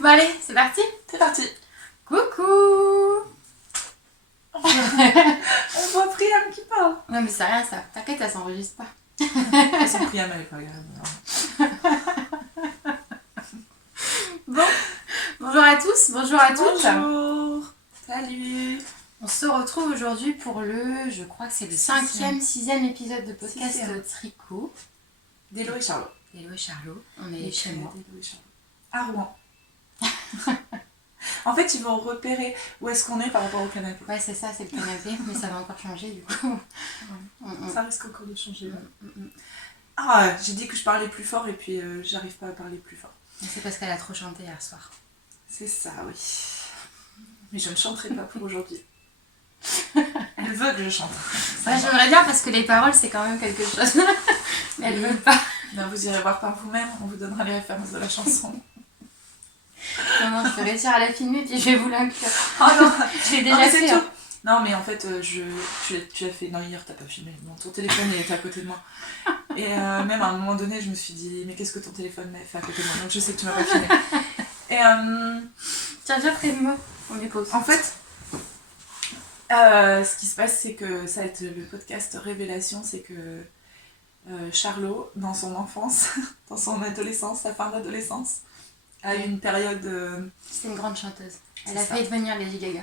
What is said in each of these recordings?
Bon allez, c'est parti. C'est parti. Coucou. On voit Priam qui parle. Non mais c'est rien ça, t'inquiète, ça s'enregistre pas. Son Priam elle est pas grave. Bon, bonjour à tous, bonjour à toutes. Bonjour. Salut. On se retrouve aujourd'hui pour je crois que c'est le 5e, 6e épisode de podcast Sixième. Tricot. D'Hélo et Charlot. Hello et Charlot, on est chez moi. D'Hélo et Charlot. À Rouen. En fait, ils vont repérer où est-ce qu'on est par rapport au canapé. Ouais c'est ça, c'est le canapé, mais ça va encore changer du coup. Ça risque encore de changer. Ah, j'ai dit que je parlais plus fort et puis j'arrive pas à parler plus fort. C'est parce qu'elle a trop chanté hier soir. C'est ça, oui. Mais je ne chanterai pas pour aujourd'hui. Elle veut que je chante. Ouais, j'aimerais bien parce que les paroles c'est quand même quelque chose. Mais elle veut pas. Ben, vous irez voir par vous-même, on vous donnera les références de la chanson. Non, je vais réussir à la filmer puis je vais vous l'inclure. Oh non, Je l'ai non, déjà mais c'est fait. tout. Hein. Non, mais en fait, tu l'as fait. Non, hier, t'as pas filmé. Non, ton téléphone, il était à côté de moi. Et même à un moment donné, je me suis dit, mais qu'est-ce que ton téléphone m'a fait à côté de moi? Donc je sais que tu m'as pas filmé. Et Tiens, viens près de moi. On lui pose. en fait, ce qui se passe, c'est que ça va être le podcast Révélation, c'est que Charlot, dans son enfance, dans son adolescence, sa fin d'adolescence, a eu une période... C'était une grande chanteuse. Elle C'est a ça. failli devenir Lady Gaga.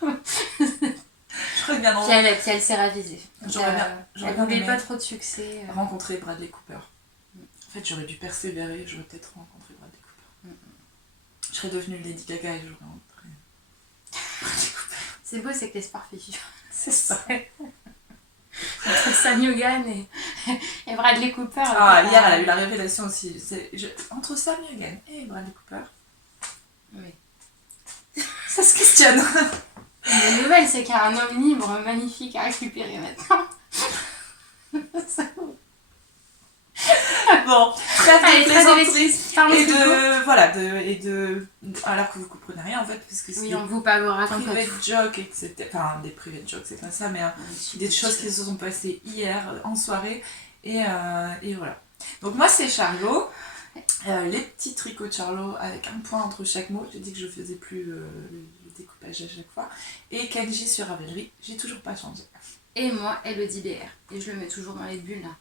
Je crois que bien Puis elle s'est ravisée. J'aurais bien Elle voulait aimé pas trop de succès. rencontrer Bradley Cooper. En fait, j'aurais dû persévérer, j'aurais peut-être rencontré Bradley Cooper. Je serais devenue Lady Gaga et j'aurais rencontré Bradley Cooper. C'est beau, c'est que l'espoir fait vivre. C'est ça. Entre Sam Hogan et Bradley Cooper. Ah, hier, elle a eu la révélation aussi. Entre Sam Hogan et Bradley Cooper, Oui. ça se questionne. La nouvelle, c'est qu'il y a un homme libre magnifique à récupérer maintenant. Bon, trêve Allez, de très plaisanteries. Parlons Et Tricot. de... Voilà, alors que vous comprenez rien en fait, parce que c'est Oui, on vous pas vous raconte pas private tout. jokes, etc. Enfin, des private jokes, c'est pas ça, mais des choses qui se sont passées hier en soirée. Et voilà. Donc moi, c'est Charlot. Les petits tricots de Charlot avec un point entre chaque mot. J'ai dit que je faisais plus le découpage à chaque fois. Et Kenji sur Ravelry. J'ai toujours pas changé. Et moi, Elodie BR. Et je le mets toujours dans les bulles là.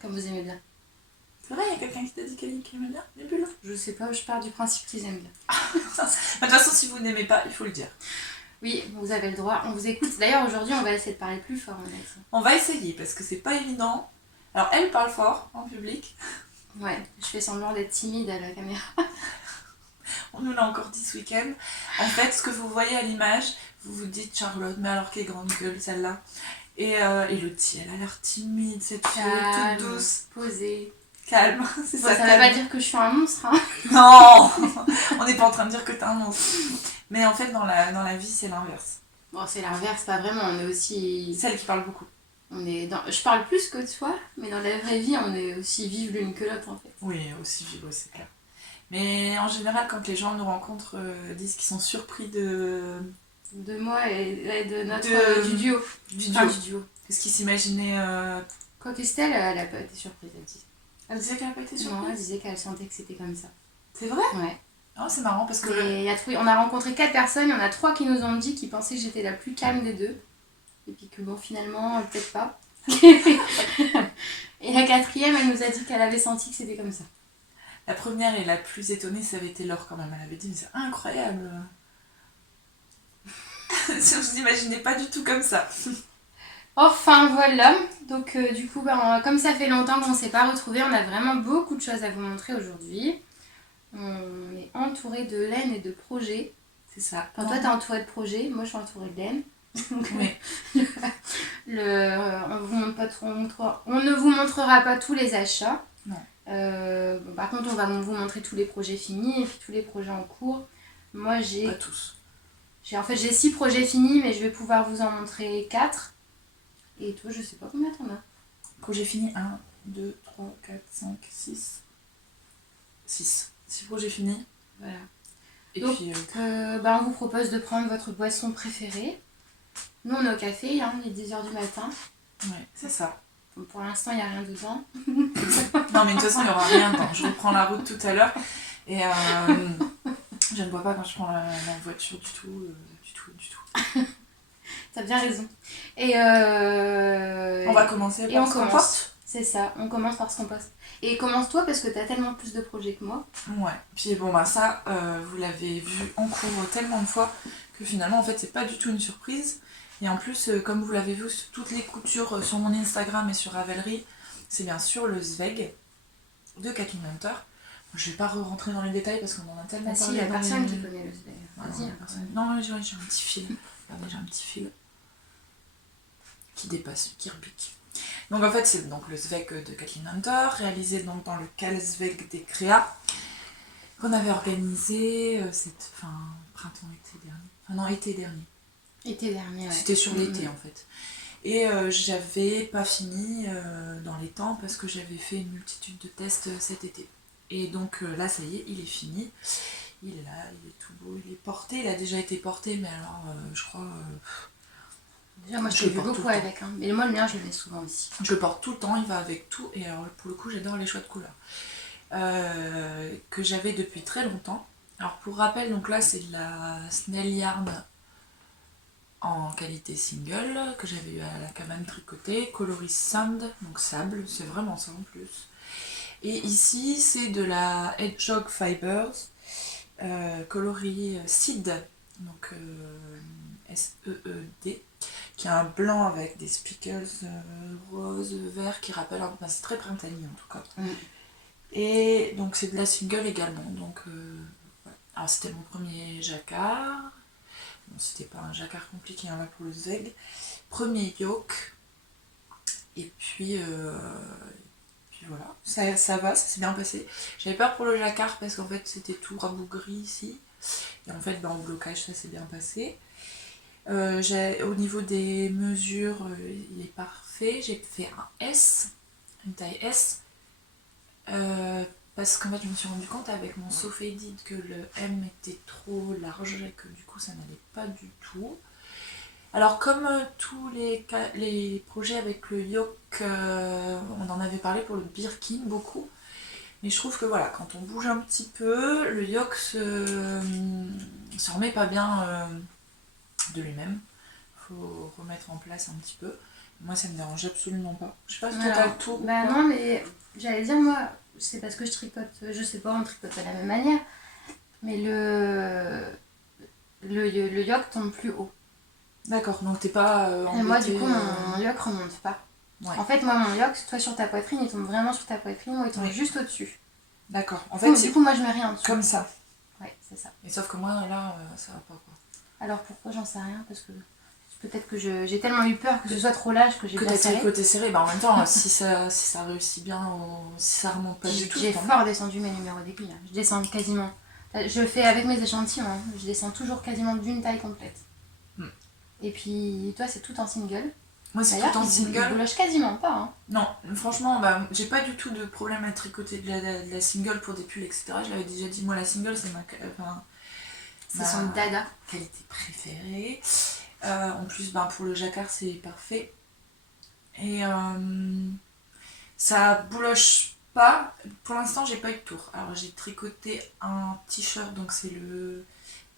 Comme vous aimez bien. C'est vrai, il y a quelqu'un qui t'a dit qu'il aimait bien les bulles. Je sais pas, je pars du principe qu'ils aiment bien. De toute façon, si vous n'aimez pas, il faut le dire. Oui, vous avez le droit, on vous écoute. D'ailleurs, aujourd'hui, on va essayer de parler plus fort, on a dit. On va essayer parce que c'est pas évident. Alors, elle parle fort en public. Ouais, je fais semblant d'être timide à la caméra. On nous l'a encore dit ce week-end. En fait, ce que vous voyez à l'image, vous vous dites Charlotte, mais alors quelle grande gueule celle-là. Et Elodie, elle a l'air timide, cette fille toute douce, posée. calme. C'est Bon, ça, ça veut calme. pas dire que je suis un monstre, hein. Non. On n'est pas en train de dire que t'es un monstre. Mais en fait, dans la vie, c'est l'inverse. Bon, c'est l'inverse, pas vraiment, on est aussi... Celle qui parle beaucoup. Je parle plus que de toi, mais dans la vraie vie, on est aussi vive l'une que l'autre, en fait. Oui, aussi vive, c'est clair. Mais en général, quand les gens nous rencontrent, disent qu'ils sont surpris de De moi et de notre... du duo. du Enfin, duo. du duo. Qu'est-ce qu'ils s'imaginaient Quoique Estelle, elle a pas été surprise, elle dit. Elle disait qu'elle n'a pas été surprise. Non, elle disait qu'elle sentait que c'était comme ça. C'est vrai? Ouais. Oh, c'est marrant parce que... Et on a rencontré 4 personnes, il y en a 3 qui nous ont dit qu'ils pensaient que j'étais la plus calme des deux. Et puis que bon, finalement, peut-être pas. Et la 4e, elle nous a dit qu'elle avait senti que c'était comme ça. La première et la plus étonnée, ça avait été Laure quand même. Elle avait dit, mais c'est incroyable. Je vous imaginais pas du tout comme ça. Enfin voilà, donc du coup, comme ça fait longtemps qu'on ne s'est pas retrouvés, on a vraiment beaucoup de choses à vous montrer aujourd'hui. On est entouré de laine et de projets. C'est ça. Enfin, toi, t'es entouré de projets, moi je suis entourée de laine. Oui. On ne vous montrera pas tous les achats. Non. Bon, par contre, on va vous montrer tous les projets finis et puis tous les projets en cours. Moi, Pas tous. j'ai 6 projets finis, mais je vais pouvoir vous en montrer 4. Et toi, je sais pas combien t'en as. Quand j'ai fini 1, 2, 3, 4, 5, 6. 6. 6 projets finis. Voilà. Et Donc, puis... on vous propose de prendre votre boisson préférée. Nous, on est au café, hein, il est 10h du matin. Ouais, c'est ça. Bon, pour l'instant, il n'y a rien dedans. Non, mais de toute façon, il n'y aura rien dedans. Je reprends la route tout à l'heure. Et Je ne bois pas quand je prends la voiture du tout. T'as bien raison. Et On va commencer par ce qu'on porte. C'est ça, on commence par ce qu'on poste. Et commence-toi parce que t'as tellement plus de projets que moi. Ouais, puis bon bah ça, vous l'avez vu en cours tellement de fois que finalement en fait c'est pas du tout une surprise. Et en plus, comme vous l'avez vu sur toutes les coutures sur mon Instagram et sur Ravelry, c'est bien sûr le Zweig de Kathleen Hunter. Je vais pas rentrer dans les détails parce qu'on en a tellement parlé. Si, il y a personne qui connaît le Zweig. Vas-y. Non, j'ai un petit fil. Regardez, j'ai un petit fil qui dépasse, qui repique. Donc en fait c'est donc le Zweig de Kathleen Hunter, réalisé donc dans le Kalsveig des Créas, qu'on avait organisé printemps-été dernier. Enfin non, été dernier. Été dernier, ouais. C'était sur l'été en fait. Et j'avais pas fini dans les temps parce que j'avais fait une multitude de tests cet été. Et donc là ça y est, il est fini. Il est là, il est tout beau, il est porté, il a déjà été porté, mais alors je crois... Déjà, moi je l'ai vu beaucoup avec, hein. Mais moi le mien je le mets souvent aussi. Je le porte tout le temps, il va avec tout, et alors pour le coup j'adore les choix de couleurs. Que j'avais depuis très longtemps. Alors pour rappel, donc là c'est de la Snell Yarn en qualité single, que j'avais eu à la cabane tricotée, coloris sand, donc sable, c'est vraiment ça en plus. Et ici c'est de la Hedgehog Fibers, coloris seed, donc SEED, qui a un blanc avec des spickles rose, vert, qui rappellent un peu, c'est très printanier en tout cas. Et donc c'est de la single également, donc voilà. Alors c'était mon premier jacquard, bon c'était pas un jacquard compliqué là pour le Zweig, premier yoke, et puis voilà, ça va, ça s'est bien passé. J'avais peur pour le jacquard parce qu'en fait c'était tout rabougri ici, et en fait en blocage ça s'est bien passé. Au niveau des mesures, il est parfait. J'ai fait un S, une taille S, parce qu'en fait je me suis rendu compte avec mon So Faded que le M était trop large et que du coup ça n'allait pas du tout. Alors comme tous les projets avec le yoke, on en avait parlé pour le Birkin beaucoup, mais je trouve que voilà, quand on bouge un petit peu, le yoke se remet pas bien de lui-même. Faut remettre en place un petit peu. Moi ça me dérange absolument pas. Je sais pas si toi t'as le tour. Bah non, mais j'allais dire, moi c'est parce que je tricote, je sais pas, on tricote de la même manière, mais le yoke tombe plus haut. D'accord, donc t'es pas et moi du coup mon yoke remonte pas. Ouais. En fait moi mon yoke, toi sur ta poitrine, il tombe vraiment sur ta poitrine, moi il tombe juste au-dessus. D'accord, en fait du coup moi je mets rien en dessous. Comme ça. Ouais, c'est ça. Et sauf que moi là ça va pas quoi. Alors pourquoi, j'en sais rien, parce que peut-être que j'ai tellement eu peur que ce soit trop large que j'ai bien serré. Que t'as tricoté serré, bah en même temps si ça réussit bien, si ça remonte pas du tout. J'ai fort descendu mes numéros d'aiguille, je descends quasiment, je fais avec mes échantillons, hein. Je descends toujours quasiment d'une taille complète. Et puis toi c'est tout en single. Moi c'est tout en single. Je bouloche quasiment pas. Hein. Non, franchement, bah, j'ai pas du tout de problème à tricoter de la single pour des pulls, etc. Je l'avais déjà dit, moi la single c'est c'est son dada. Qualité préférée. En plus, pour le jacquard c'est parfait. Et ça bouloche pas. Pour l'instant j'ai pas eu de tour. Alors j'ai tricoté un t-shirt, donc c'est le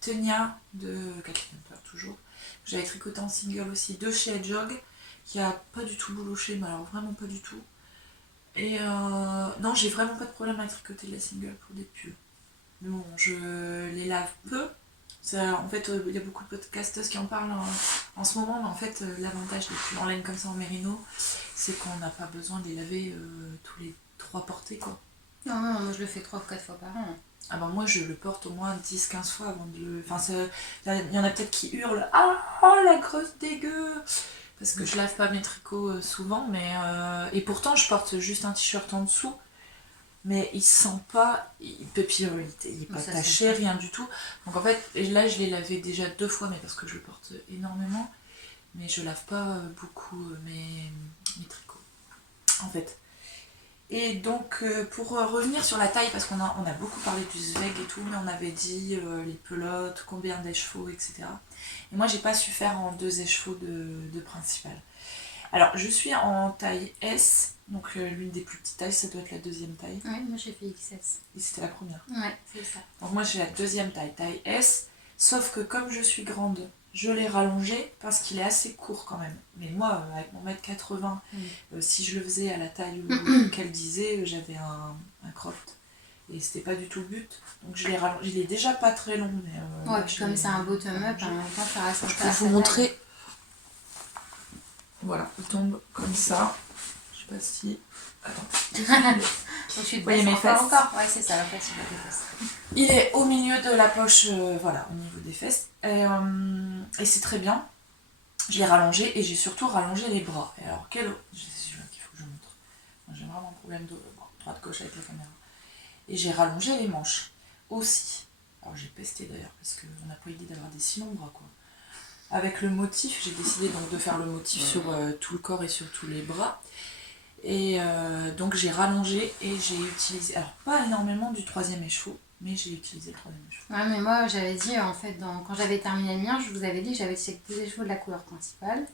Tenia de Kathleen Hunter toujours. J'avais tricoté en single aussi de chez Hedgehog, qui a pas du tout bouloché, mais alors vraiment pas du tout. Et non, j'ai vraiment pas de problème à tricoter de la single pour des pulls. Mais bon, je les lave peu. En fait, il y a beaucoup de podcasteuses qui en parlent en ce moment, mais en fait, l'avantage des pulls en laine comme ça en mérino, c'est qu'on n'a pas besoin de les laver tous les 3 portées, quoi. Non, moi je le fais 3 ou 4 fois par an. Ah bah moi je le porte au moins 10-15 fois avant de le... Enfin, il y en a peut-être qui hurlent « Ah, la grosse dégueu !» Parce que je lave pas mes tricots souvent, mais... Et pourtant je porte juste un t-shirt en dessous, mais il sent pas... il est pas taché, rien du tout. Donc en fait, là je l'ai lavé déjà 2 fois, mais parce que je le porte énormément, mais je lave pas beaucoup mes tricots, en fait. Et donc pour revenir sur la taille, parce qu'on a beaucoup parlé du Zweig et tout, mais on avait dit les pelotes, combien d'écheveaux, etc. Et moi j'ai pas su faire en 2 écheveaux de principal. Alors, je suis en taille S, donc l'une des plus petites tailles, ça doit être la deuxième taille. Ouais, moi j'ai fait XS. Et c'était la première. Ouais, c'est ça. Donc moi j'ai la deuxième taille, taille S, sauf que comme je suis grande, je l'ai rallongé parce qu'il est assez court quand même. Mais moi, avec mon mètre 80, si je le faisais à la taille qu'elle disait, j'avais un cropped. Et c'était pas du tout le but. Donc je l'ai rallongé. Il est déjà pas très long. Mais, ouais, puis comme c'est un bottom-up, en même temps, ça reste. Je peux vous montrer. Voilà, il tombe comme ça. Je sais pas si... Attends. Donc tu te voyez mes fesses. encore. Ouais, c'est ça, la face, des fesses. Il est au milieu de la poche, voilà, au niveau des fesses. Et c'est très bien. Je l'ai rallongé et j'ai surtout rallongé les bras. Et alors, quel... C'est celui-là qu'il faut que je montre. J'ai vraiment un problème de droite-gauche avec la caméra. Et j'ai rallongé les manches aussi. Alors j'ai pesté d'ailleurs, parce qu'on n'a pas idée d'avoir des si longs bras, quoi. Avec le motif, j'ai décidé donc de faire le motif sur tout le corps et sur tous les bras. Et donc j'ai rallongé et j'ai utilisé, alors pas énormément du troisième écheveau, mais j'ai utilisé le troisième écheveau. Ouais, mais moi j'avais dit en fait, quand j'avais terminé le mien, je vous avais dit que j'avais utilisé que 2 écheveaux de la couleur principale,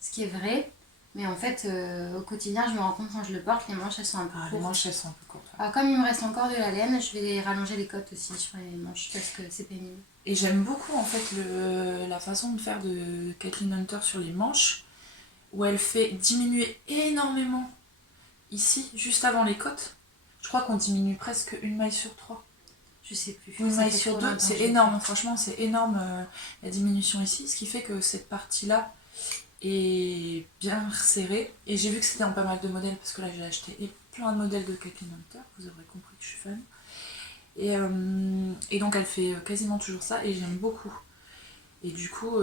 ce qui est vrai, mais en fait au quotidien je me rends compte quand je le porte, les manches elles sont un peu courtes. Les manches elles sont un peu courtes. Ouais. Alors comme il me reste encore de la laine, je vais rallonger les côtes aussi sur les manches parce que c'est pénible. Et j'aime beaucoup en fait la façon de faire de Kathleen Hunter sur les manches, où elle fait diminuer énormément ici, juste avant les côtes. Je crois qu'on diminue presque une maille sur 3. Je sais plus. Une maille sur 2, c'est énorme, franchement c'est énorme la diminution ici, ce qui fait que cette partie-là est bien resserrée. Et j'ai vu que c'était en pas mal de modèles, parce que là j'ai acheté plein de modèles de Kathleen Hunter, vous aurez compris que je suis fan. Et donc elle fait quasiment toujours ça, et j'aime beaucoup. Et du coup,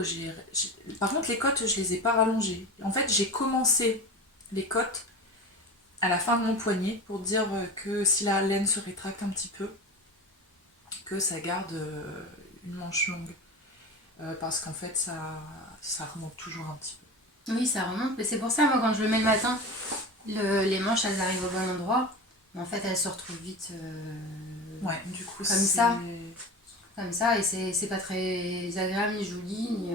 par contre les côtes, je les ai pas rallongées. En fait, j'ai commencé les côtes à la fin de mon poignet, pour dire que si la laine se rétracte un petit peu, que ça garde une manche longue. Parce qu'en fait, ça remonte toujours un petit peu. Oui, ça remonte, mais c'est pour ça, moi, quand je le mets le matin, les manches, elles arrivent au bon endroit, mais en fait, elles se retrouvent vite ouais, du coup, comme ça, et c'est pas très agréable, ni joli,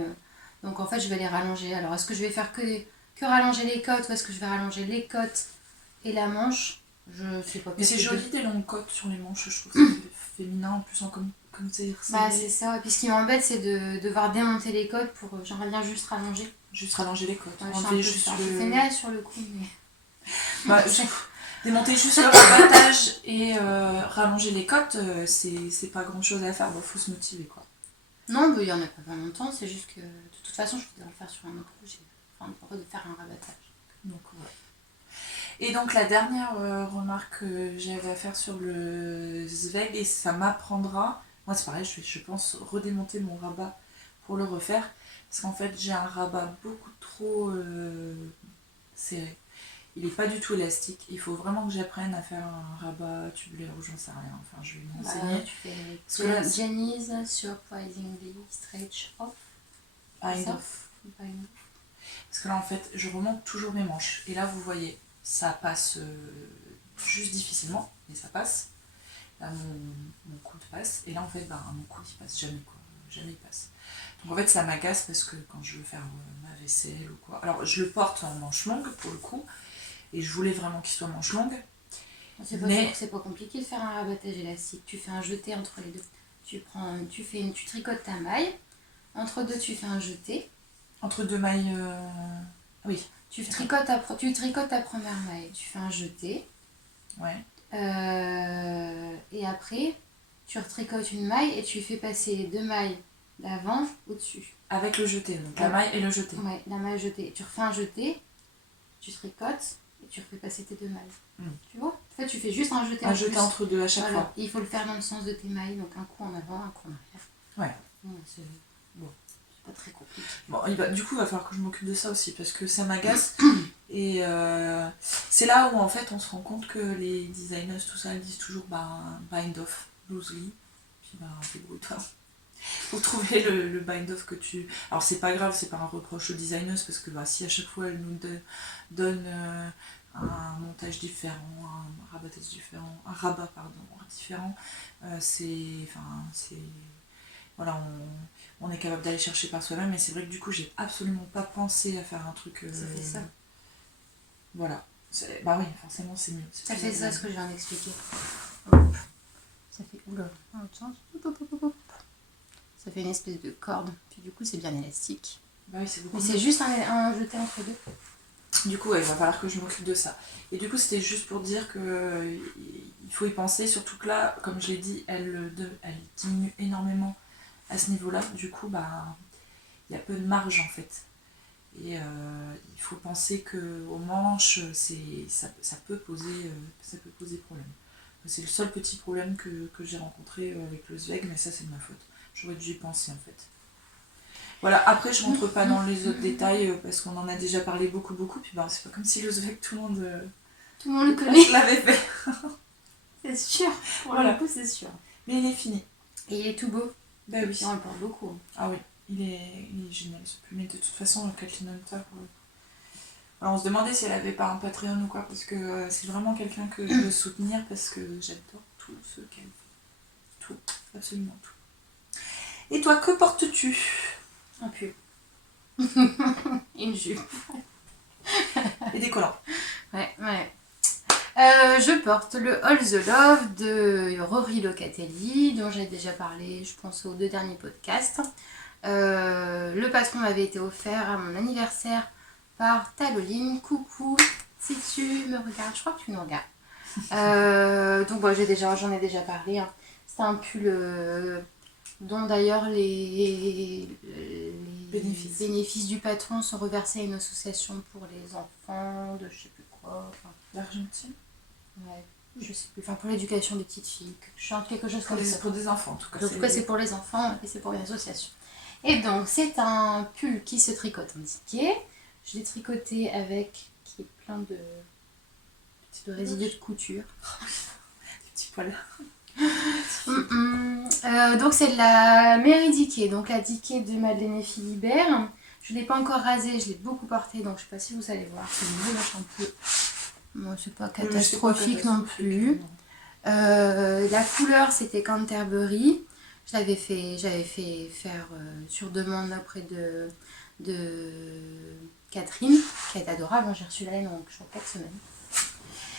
donc en fait, je vais les rallonger. Alors, est-ce que je vais faire que rallonger les côtes, ou est-ce que je vais rallonger les côtes et la manche? Je sais pas. Mais c'est joli des longues côtes sur les manches, je trouve que c'est féminin, en plus, comme c'est resserré. Bah, c'est ça, et puis ce qui m'embête, c'est de devoir démonter les côtes pour, j'aimerais bien juste rallonger. Juste rallonger les côtes. Ouais, je fais naïve sur le coup, mais... Bah, démonter juste le rabattage et rallonger les côtes, c'est pas grand chose à faire, bon, faut se motiver quoi. Non, il y en a pas longtemps, c'est juste que de toute façon je voudrais le faire sur un autre projet, enfin de faire un rabattage. Donc voilà. Et donc la dernière remarque que j'avais à faire sur le Zweig, et ça m'apprendra, moi c'est pareil, je pense redémonter mon rabat pour le refaire, parce qu'en fait j'ai un rabat beaucoup trop serré. Il n'est pas du tout élastique. Il faut vraiment que j'apprenne à faire un rabat tubulaire ou j'en sais rien. Enfin, je vais m'enseigner. Tu fais Jenny's Surprisingly Stretch Off. Bind off. Parce que là, en fait, je remonte toujours mes manches. Et là, vous voyez, ça passe juste difficilement, mais ça passe. Là, mon coude passe. Et là, en fait, mon coude, il passe jamais, quoi. Jamais il passe. Donc, en fait, ça m'agace parce que quand je veux faire ma vaisselle ou quoi... Alors, je le porte en manche longue, pour le coup. Et je voulais vraiment qu'il soit manche longue. C'est pas compliqué de faire un rabattage élastique. Tu fais un jeté entre les deux. Tu tricotes ta maille. Entre deux, tu fais un jeté. Entre deux mailles... Oui. Tu tricotes ta première maille. Tu fais un jeté. Ouais. Et après, tu retricotes une maille et tu fais passer les deux mailles d'avant au-dessus. Avec le jeté, donc la maille et le jeté. Ouais, la maille jetée. Tu refais un jeté, tu tricotes et tu refais passer tes deux mailles. Tu vois? En fait, tu fais juste un jeté entre deux à chaque fois. Et il faut le faire dans le sens de tes mailles, donc un coup en avant, un coup en arrière. Ouais. C'est pas très compliqué. Bon, du coup, il va falloir que je m'occupe de ça aussi parce que ça m'agace. Et c'est là où en fait on se rend compte que les designers, tout ça, ils disent toujours bind off loosely. Puis débrouille-toi. Faut trouver le bind off que tu... Alors c'est pas grave, c'est pas un reproche aux designers parce que si à chaque fois elles nous donnent un montage différent, un rabattage différent, un rabat différent, voilà, on est capable d'aller chercher par soi-même, mais c'est vrai que du coup j'ai absolument pas pensé à faire un truc ça fait ça. Voilà. Bah oui, forcément, c'est mieux. Ça fait ça ce que je viens d'expliquer. Hop. Ça fait... Oula, dans l'autre sens. Hop, hop, hop, hop. Ça fait une espèce de corde. Puis du coup, c'est bien élastique. Bah oui, c'est beaucoup. Mais c'est juste un jeté entre deux. Du coup, il va falloir que je m'occupe de ça. Et du coup, c'était juste pour dire que il faut y penser, surtout que là, comme je l'ai dit, elle diminue énormément à ce niveau-là. Du coup, bah, il y a peu de marge en fait. Et il faut penser qu'au manche, ça peut poser problème. C'est le seul petit problème que j'ai rencontré avec le Zweig, mais ça c'est de ma faute. J'aurais dû y penser en fait. Voilà, après je rentre pas dans les autres détails parce qu'on en a déjà parlé beaucoup, puis bah, c'est pas comme si le Zweig tout le monde le connaît. l'avait fait. C'est sûr, pour voilà. le coup c'est sûr. Mais il est fini. Et il est tout beau. Bah oui. Et on le porte beaucoup. Ah oui, il est génial ce pull. Mais de toute façon, Kathleen Hunter, alors, on se demandait si elle avait pas un Patreon ou quoi, parce que c'est vraiment quelqu'un que je veux soutenir parce que j'adore tout ce qu'elle fait. Tout, absolument tout. Et toi, que portes-tu? Un pull. Une jupe. Et des collants. Ouais. Je porte le All the Love de Rory Locatelli, dont j'ai déjà parlé, je pense, aux 2 derniers podcasts. Le patron m'avait été offert à mon anniversaire par Taloline. Coucou, si tu me regardes, je crois que tu me regardes. Donc bon, j'en ai déjà parlé. Hein. C'est un pull dont d'ailleurs les bénéfices du patron sont reversés à une association pour les enfants de je sais plus quoi. Enfin, l'Argentine. Ouais, je sais plus. Enfin, pour l'éducation des petites filles. Quelque chose comme ça. Pour des enfants, en tout cas. En tout cas, c'est pour les enfants et c'est pour une association. Et donc, c'est un pull qui se tricote en diquet. Je l'ai tricoté avec qui est plein de résidus de couture. Des petits poils. Donc, c'est de la Mary Dickey, donc la Dickey de Madeleine et Philibert. Je ne l'ai pas encore rasée, je l'ai beaucoup portée, donc je ne sais pas si vous allez voir. C'est une bouche un peu. Bon, c'est pas catastrophique non plus. La couleur, c'était Canterbury. J'avais fait faire sur demande auprès de Catherine, qui est adorable. J'ai reçu la laine en 4 semaines.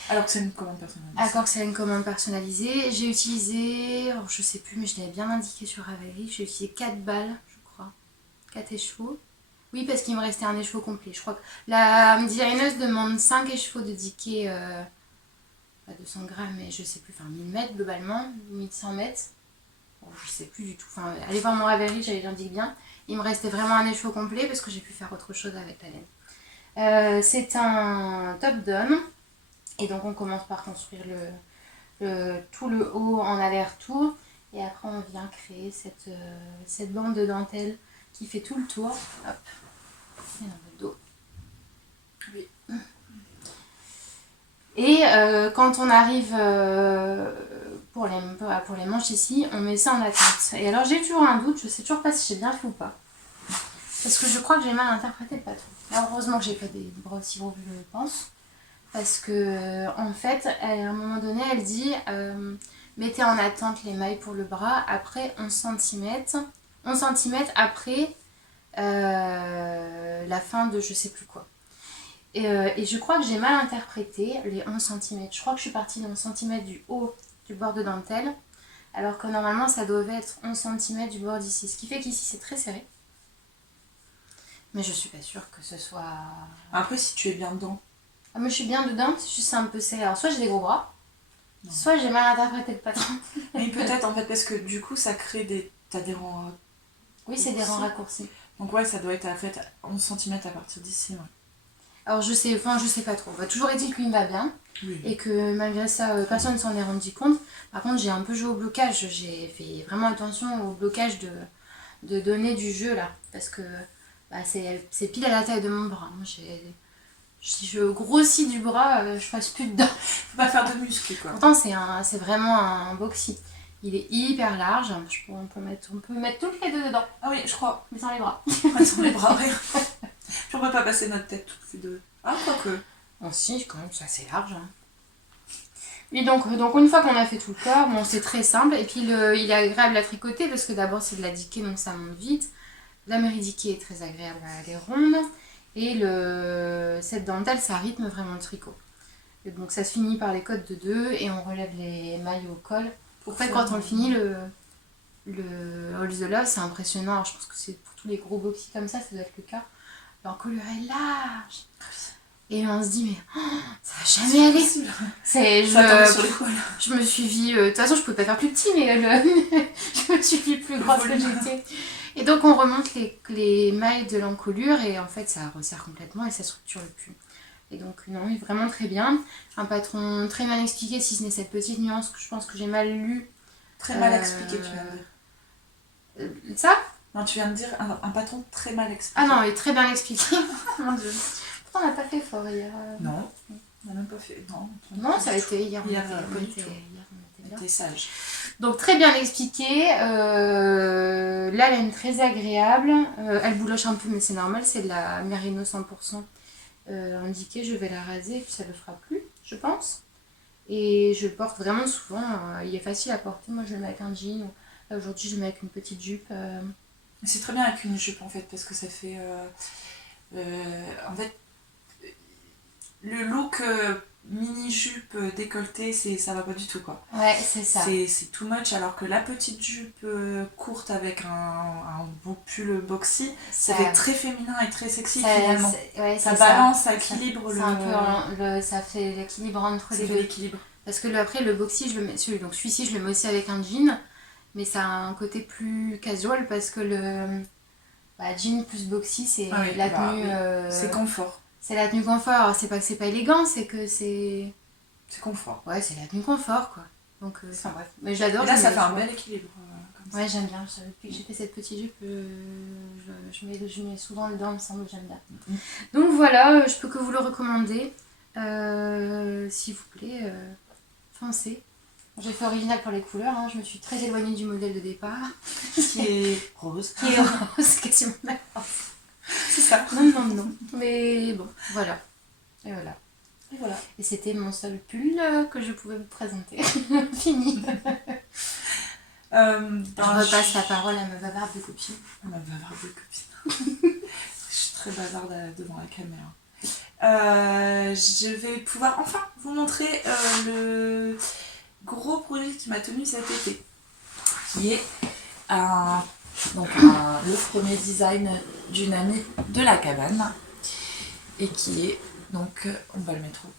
Alors que c'est une commande personnalisée. Alors que c'est une commande personnalisée. J'ai utilisé, alors je sais plus, mais je l'avais bien indiqué sur Ravelry. J'ai utilisé 4 balles, je crois. 4 écheveaux. Oui, parce qu'il me restait un écheveau complet. Je crois que la designeuse demande 5 écheveaux de diquet, pas 200 grammes, mais je sais plus, enfin 1000 mètres globalement, 1100 mètres. Bon, je sais plus du tout. Enfin, allez voir mon Ravelry, j'indique bien. Il me restait vraiment un écheveau complet parce que j'ai pu faire autre chose avec la laine. C'est un top down. Et donc on commence par construire tout le haut en aller-retour. Et après on vient créer cette bande de dentelle qui fait tout le tour. Hop. Et dans le dos. Oui. Et quand on arrive pour les manches ici, on met ça en attente. Et alors j'ai toujours un doute, je sais toujours pas si j'ai bien fait ou pas. Parce que je crois que j'ai mal interprété le patron. Alors heureusement que j'ai pas des bras aussi gros que je pense. Parce que en fait, à un moment donné, elle dit mettez en attente les mailles pour le bras après 11 cm. 11 cm après la fin de je sais plus quoi. Et je crois que j'ai mal interprété les 11 cm. Je crois que je suis partie de 11 cm du haut du bord de dentelle. Alors que normalement, ça devait être 11 cm du bord d'ici. Ce qui fait qu'ici, c'est très serré. Mais je suis pas sûre que ce soit... Après, si tu es bien dedans. Ah, mais je suis bien dedans, c'est juste un peu serré. Alors, soit j'ai des gros bras, soit j'ai mal interprété le patron. Mais peut-être en fait, parce que du coup, ça crée des... T'as des rangs... Oui, c'est des rangs raccourcis. Donc ouais, ça doit être en fait 11 cm à partir d'ici, ouais. Alors, je sais pas trop. Bah, toujours est-il qu'il me va bien. Oui. Et que malgré ça, personne ne s'en est rendu compte. Par contre, j'ai un peu joué au blocage. J'ai fait vraiment attention au blocage de données du jeu, là. Parce que bah, c'est pile à la taille de mon bras. Si je grossis du bras, je passe plus dedans. Faut pas faire de muscles, quoi. Pourtant, c'est vraiment un boxy. Il est hyper large. On peut mettre toutes les deux dedans. Ah oui, je crois. Mais sans les bras. Ouais, sans les bras, oui. Puis on peut pas passer notre tête toutes les deux. Ah, quoique. Oh si, quand même, c'est assez large. Hein. Et donc une fois qu'on a fait tout le corps, bon, c'est très simple. Et puis, il est agréable à tricoter parce que d'abord, c'est de la diquée, donc ça monte vite. La Mary Dickey est très agréable, elle est ronde. Et cette dentelle, ça rythme vraiment le tricot. Et donc ça se finit par les côtes de 2 et on relève les mailles au col. En fait, quand on le finit, le All the Love, c'est impressionnant. Alors, je pense que c'est pour tous les gros boxy comme ça doit être le cas. L'encolure est large. Et on se dit, mais ça va jamais aller. Je me suis vue. De toute façon, je pouvais pas faire plus petit, mais je me suis vue plus grande que j'étais. Et donc, on remonte les mailles de l'encolure et en fait, ça resserre complètement et ça structure le pull. Et donc, non, vraiment très bien. Un patron très mal expliqué, si ce n'est cette petite nuance que je pense que j'ai mal lu. Très mal expliqué, tu viens de dire. Ça ? Non, tu viens de dire un patron très mal expliqué. Ah non, il est très bien expliqué. Mon Dieu. Pourtant, on n'a pas fait fort hier. Non, on n'a même pas fait. Non, ça a été hier. Hier, on était bien. T'es sage. Donc, très bien expliqué. La laine très agréable. Elle bouloche un peu, mais c'est normal. C'est de la Merino 100% indiquée. Je vais la raser et puis ça ne le fera plus, je pense. Et je le porte vraiment souvent. Il est facile à porter. Moi, je le mets avec un jean. Là, aujourd'hui, je le mets avec une petite jupe. C'est très bien avec une jupe en fait, parce que ça fait. En fait, le look mini-jupe décolletée, ça va pas du tout quoi. Ouais, c'est ça. C'est too much, alors que la petite jupe courte avec un beau pull boxy, ça fait très féminin et très sexy finalement. Ça balance, ça équilibre ça fait l'équilibre entre les deux. Ça fait l'équilibre. Parce que après, le boxy, celui-ci, je le mets aussi avec un jean, mais ça a un côté plus casual parce que le jean plus boxy, c'est la tenue. C'est confort. C'est la tenue confort. Alors, c'est pas que c'est pas élégant, c'est que c'est. C'est confort. Ouais, c'est la tenue confort quoi. Donc, enfin bref. Mais je l'adore. Et là, ça fait un bel équilibre. Ouais, j'aime bien. Depuis que j'ai fait cette petite jupe, je mets souvent dedans, il me semble, j'aime bien. Donc voilà, je peux que vous le recommander. S'il vous plaît, foncez. J'ai fait original pour les couleurs, hein. Je me suis très éloignée du modèle de départ. Qui est rose. Qui est rose, quasiment d'accord. C'est ça. Non. Mais bon, voilà. Et voilà. Et c'était mon seul pull que je pouvais vous présenter. Fini. Je repasse la parole à ma bavarde de copine. Ma bavarde de copine. Je suis très bavarde devant la caméra. Je vais pouvoir enfin vous montrer le gros projet qui m'a tenu cet été, qui est le premier design d'une amie de la cabane, et qui est donc, on va le mettre où ?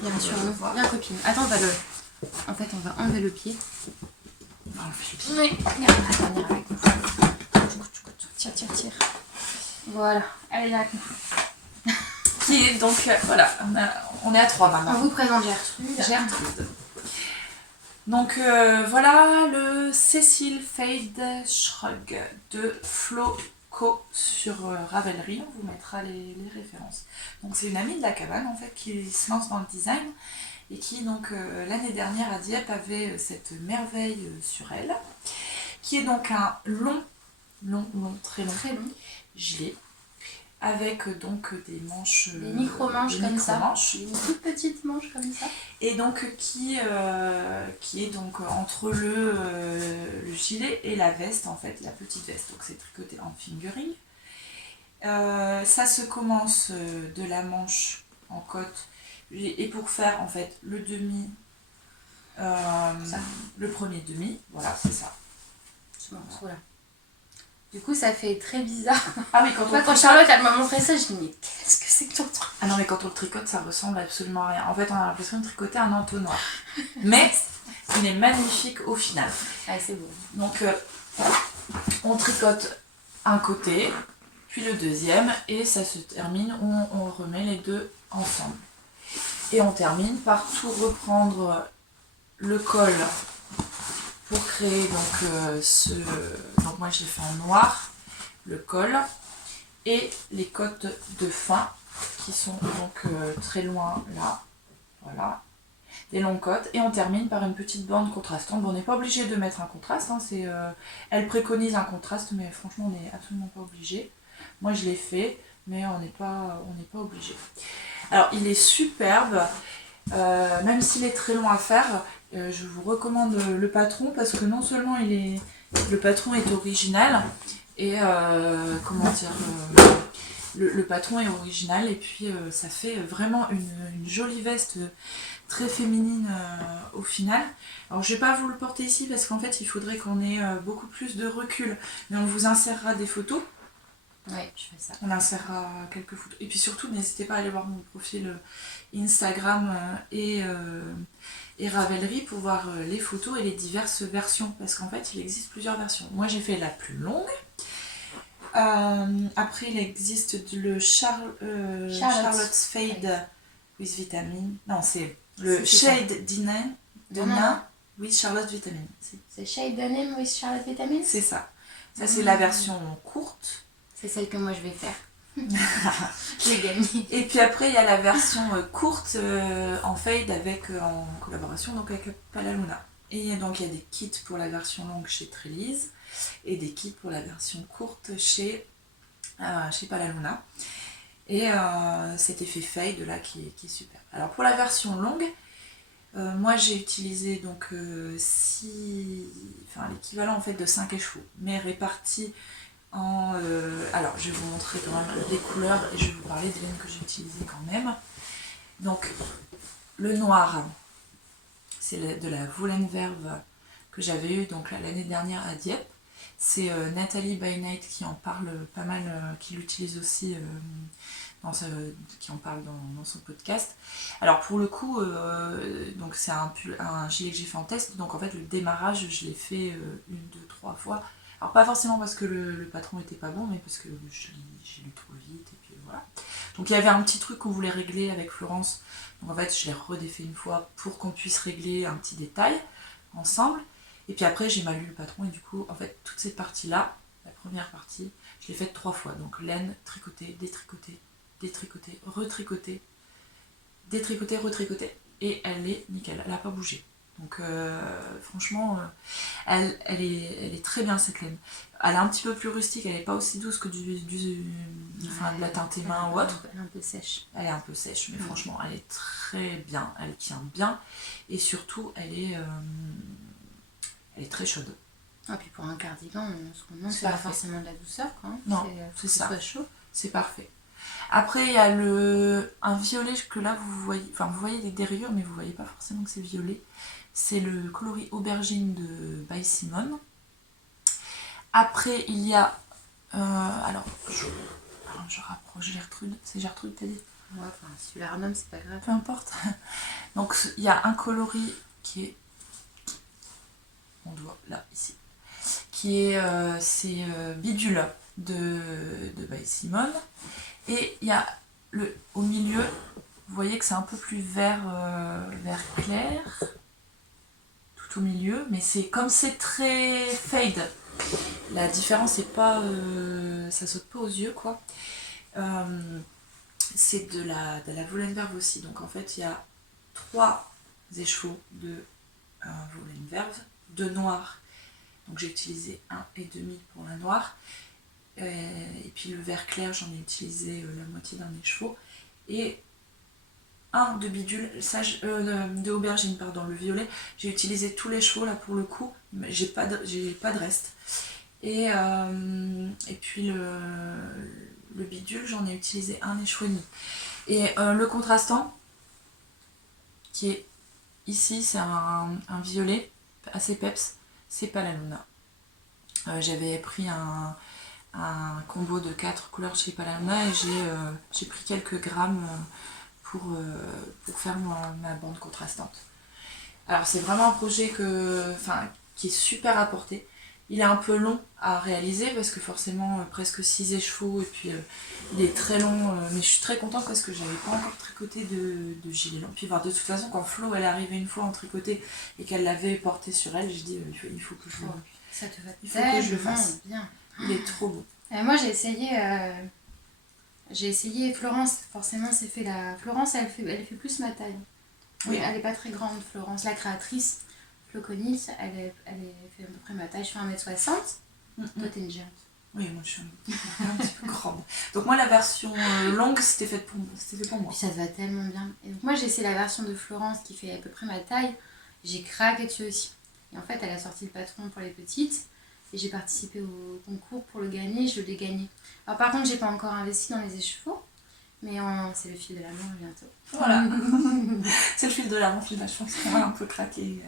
Bien sûr, bien copine. Attends, on va enlever le pied. On va enlever le pied. Oui, attends, viens avec nous. Tire. Voilà, elle est là avec nous. Qui est donc, voilà, on est à 3 maintenant. On vous présente Gertrude. Donc voilà le Cécile Fade Shrug de Flo Co sur Ravelry. On vous mettra les références. Donc c'est une amie de la cabane en fait qui se lance dans le design et qui donc l'année dernière à Dieppe avait cette merveille sur elle, qui est donc un très long gilet avec donc des manches, des micro-manches comme ça, des toutes petites manches comme ça, et donc qui est donc entre le gilet et la veste en fait, la petite veste. Donc c'est tricoté en fingering. Ça se commence de la manche en côte, et pour faire en fait le demi, le premier demi, voilà, c'est ça. Voilà. Du coup, ça fait très bizarre. Ah oui, quand Charlotte elle m'a montré ça, je me dis, mais qu'est-ce que c'est que ton truc ? Ah non, mais quand on le tricote, ça ressemble absolument à rien. En fait, on a l'impression de tricoter un entonnoir. Mais il est magnifique au final. Ah, c'est beau. Donc, on tricote un côté, puis le deuxième, et ça se termine, on remet les deux ensemble. Et on termine par tout reprendre le col pour créer donc donc moi je l'ai fait en noir, le col et les côtes de fin qui sont donc très loin là, voilà, des longues côtes, et on termine par une petite bande contrastante. Bon, on n'est pas obligé de mettre un contraste, hein, elle préconise un contraste, mais franchement on n'est absolument pas obligé. Moi je l'ai fait, mais on n'est pas obligé. Alors il est superbe, même s'il est très long à faire. Je vous recommande le patron parce que non seulement le patron est original et le patron est original et puis ça fait vraiment une jolie veste très féminine au final. Alors je vais pas vous le porter ici parce qu'en fait il faudrait qu'on ait beaucoup plus de recul, mais on vous insérera des photos. Oui, je fais ça. On insérera quelques photos. Et puis surtout, n'hésitez pas à aller voir mon profil Instagram et Ravelry pour voir les photos et les diverses versions. Parce qu'en fait, il existe plusieurs versions. Moi, j'ai fait la plus longue. Après, il existe le Charlotte's Fade with Vitamin. Non, c'est le Shade Denim with Charlotte Vitamin. C'est Shade Denim with Charlotte Vitamin. C'est ça. Ça, c'est la version courte. C'est celle que moi je vais faire. J'ai gagné. Et puis après, il y a la version courte en fade en collaboration donc avec Palaluna. Et donc, il y a des kits pour la version longue chez Trelise et des kits pour la version courte chez Palaluna. Et cet effet fade là qui est super. Alors, pour la version longue, moi j'ai utilisé donc l'équivalent en fait de 5 écheveaux, mais répartis alors je vais vous montrer quand même les couleurs et je vais vous parler des laines que j'ai utilisées quand même. Donc le noir, c'est de la Woolen Verve que j'avais eu donc l'année dernière à Dieppe. C'est Nathalie by Night qui en parle pas mal, qui l'utilise aussi, qui en parle dans son podcast. Alors pour le coup, donc c'est un gilet que j'ai fait en test, donc en fait le démarrage je l'ai fait 1, 2, 3 fois. Alors pas forcément parce que le patron était pas bon, mais parce que j'ai lu trop vite et puis voilà. Donc il y avait un petit truc qu'on voulait régler avec Florence. Donc en fait je l'ai redéfait une fois pour qu'on puisse régler un petit détail ensemble. Et puis après j'ai mal lu le patron et du coup en fait toute cette partie là, la première partie, je l'ai faite 3 fois. Donc laine, tricoter, détricoter, détricoter, retricoter, détricoter, retricoter. Et elle est nickel, elle n'a pas bougé. Donc franchement, elle est très bien cette laine. Elle est un petit peu plus rustique, elle n'est pas aussi douce que de la teinte main ou autre. Elle est un peu sèche. Elle est un peu sèche, mais franchement, elle est très bien, elle tient bien. Et surtout, elle est très chaude. Ah, puis pour un cardigan, ce qu'on demande, c'est pas forcément de la douceur, quoi. Non, c'est ça. Soit chaud. C'est parfait. Après, il y a un violet que là, vous voyez des dérivures, mais vous voyez pas forcément que c'est violet. C'est le coloris aubergine de By Simone. Après, il y a... alors, je rapproche Gertrude. C'est Gertrude, t'as dit ? Ouais, enfin, si tu la renommes, c'est pas grave. Peu importe. Donc, il y a un coloris qui est... On doit, là, ici. Qui est... c'est Bidule de By Simone. Et il y a au milieu, vous voyez que c'est un peu plus vert clair, tout au milieu, mais c'est comme c'est très fade. La différence c'est pas, ça saute pas aux yeux quoi. C'est de la Woolen Verve aussi, donc en fait il y a 3 écheveaux de Woolen Verve, 2 noirs, donc j'ai utilisé 1,5 pour la noire. Et puis le vert clair, j'en ai utilisé la moitié d'un écheveau. Et un de bidule, de aubergine, pardon, le violet. J'ai utilisé tous les chevaux là pour le coup, mais j'ai pas de reste. Et puis le bidule, j'en ai utilisé un écheveau et demi. Et le contrastant, qui est ici, c'est un violet assez peps, c'est Palaluna. J'avais pris un combo de 4 couleurs chez Palaluna et j'ai pris quelques grammes pour faire ma bande contrastante. Alors c'est vraiment un projet qui est super à porter. Il est un peu long à réaliser parce que forcément presque 6 écheveaux et puis il est très long, mais je suis très contente parce que j'avais pas encore tricoté de gilet long. Puis de toute façon quand Flo elle est arrivée une fois en tricoté et qu'elle l'avait porté sur elle, j'ai dit il faut que je ça te va le fasse. Bien. Il est trop beau. Moi j'ai essayé Florence, forcément c'est fait Florence elle fait plus ma taille. Oui. Elle est pas très grande Florence, la créatrice Flo Conils, elle fait à peu près ma taille, je fais 1m60. Toi t'es une géante. Oui, moi je suis un petit peu grande. Donc moi la version longue c'était fait pour moi. Puis ça te va tellement bien. Et donc moi j'ai essayé la version de Florence qui fait à peu près ma taille, j'ai craqué dessus aussi. Et en fait elle a sorti le patron pour les petites. et j'ai participé au concours pour le gagner, je l'ai gagné. Alors par contre, j'ai pas encore investi dans les échevaux, mais c'est le fil de la Manche bientôt. Voilà. C'est le fil de la Manche, je pense qu'on va un peu craquer.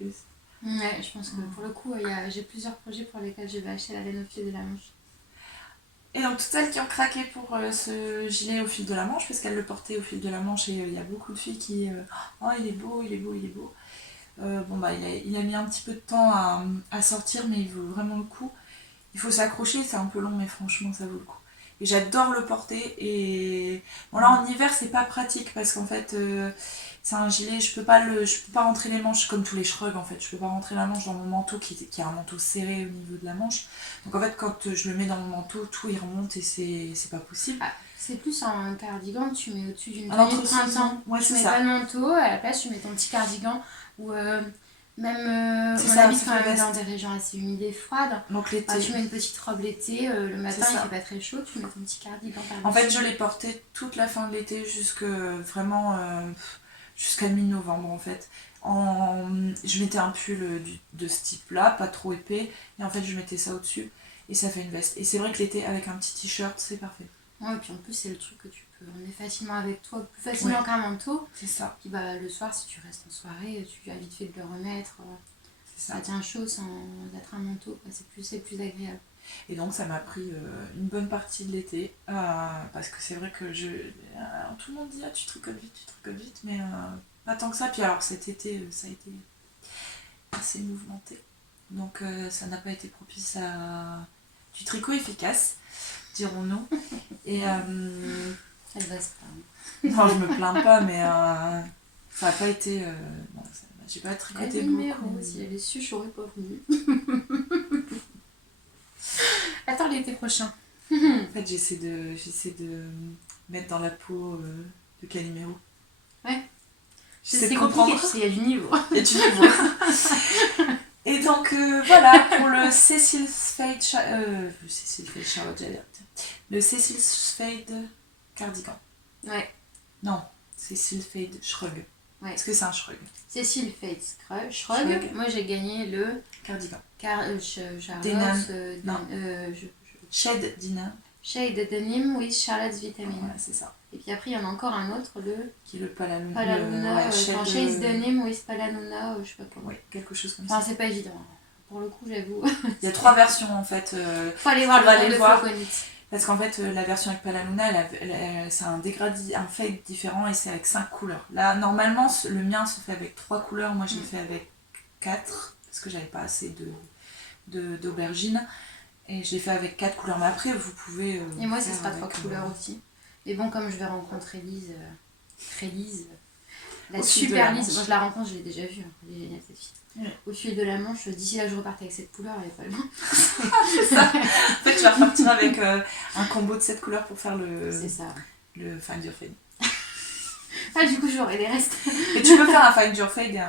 Ouais, je pense que pour le coup, j'ai plusieurs projets pour lesquels je vais acheter la laine au fil de la Manche. Et donc toutes celles qui ont craqué pour ce gilet au fil de la Manche, parce qu'elles le portaient au fil de la Manche, et il y a beaucoup de filles qui oh il est beau, il est beau, il est beau. Bon bah il a mis un petit peu de temps à sortir, mais il vaut vraiment le coup. Il faut s'accrocher, c'est un peu long, mais franchement ça vaut le coup. Et j'adore le porter. Et bon là en hiver c'est pas pratique parce qu'en fait c'est un gilet, je peux pas rentrer les manches comme tous les shrugs en fait. Je peux pas rentrer la manche dans mon manteau qui a un manteau serré au niveau de la manche. Donc en fait quand je le mets dans mon manteau, tout il remonte et c'est pas possible. Ah, c'est plus un cardigan que tu mets au-dessus d'une Un tenue de printemps. Ouais, tu c'est mets ça. pas de manteau, à la place tu mets ton petit cardigan ou même C'est on ça, habite c'est quand même veste. dans des régions assez humides et froides. Donc l'été. Tu mets une petite robe l'été, le matin C'est il ça. fait pas très chaud, tu mets ton petit cardigan par-dessus. En fait je l'ai porté toute la fin de l'été vraiment jusqu'à mi-novembre en fait. Je mettais un pull de ce type là, pas trop épais, et en fait je mettais ça au-dessus et ça fait une veste. Et c'est vrai que l'été avec un petit t-shirt c'est parfait. Ouais, et puis en plus c'est le truc que tu peux emmener facilement avec toi, plus facilement qu'un manteau. C'est ça. Puis bah, le soir si tu restes en soirée, tu as vite fait de le remettre. Ça tient chaud sans être un manteau, quoi. C'est plus agréable. Et donc ça m'a pris une bonne partie de l'été, parce que c'est vrai que tout le monde dit tu tricotes vite, mais pas tant que ça. Puis alors cet été ça a été assez mouvementé, donc ça n'a pas été propice à du tricot efficace, dirons-nous. Et Elle va se plaindre. non, je me plains pas, mais ça n'a pas été j'ai pas tricoté beaucoup. Si elle avait su, je n'aurais pas voulu. Attends l'été prochain. En fait, j'essaie de mettre dans la peau de Calimero. Ouais. C'est compliqué, tu sais, il y a du niveau. Il y a du niveau. Et donc, voilà, pour le Cecil Fade Charlotte, j'allais dire. Le Cecil Fade cardigan. Ouais. Non, Cecil Fade shrug. Ouais. Est-ce que c'est un shrug? Cecil Fade shrug. Moi, j'ai gagné le cardigan. Charlotte. Shade Dinah. Shade Denim with Charlotte's Vitamine. Voilà, c'est ça. Et puis après, il y en a encore un autre, qui est le Palaluna. Palaluna, Shade Denim with Palaluna, je sais pas comment. Oui, quelque chose comme ça. Enfin, c'est pas évident. Pour le coup, j'avoue. Il y a 3 versions en fait. Faut aller voir le de Floconnit. Parce qu'en fait, la version avec Palaluna, c'est un dégradé, un fade différent et c'est avec 5 couleurs. Là, normalement, le mien se fait avec 3 couleurs. Moi, je l'ai fait avec 4 parce que j'avais pas assez d'aubergine. Et je l'ai fait avec 4 couleurs. Mais après, vous pouvez. Et moi, ce sera 3 couleurs aussi. Mais bon, comme je vais rencontrer Lise, la super Lise, moi je la rencontre, je l'ai déjà vue. Elle est géniale cette fille. Ouais. Au fil de la Manche, d'ici là, je repartais avec cette couleur, elle est pas loin. C'est ça. En fait, tu vas repartir avec un combo de 7 couleurs pour faire le Find Your Fade. Ah, du coup, j'aurai les restes. Et tu peux faire un Find Your Fade et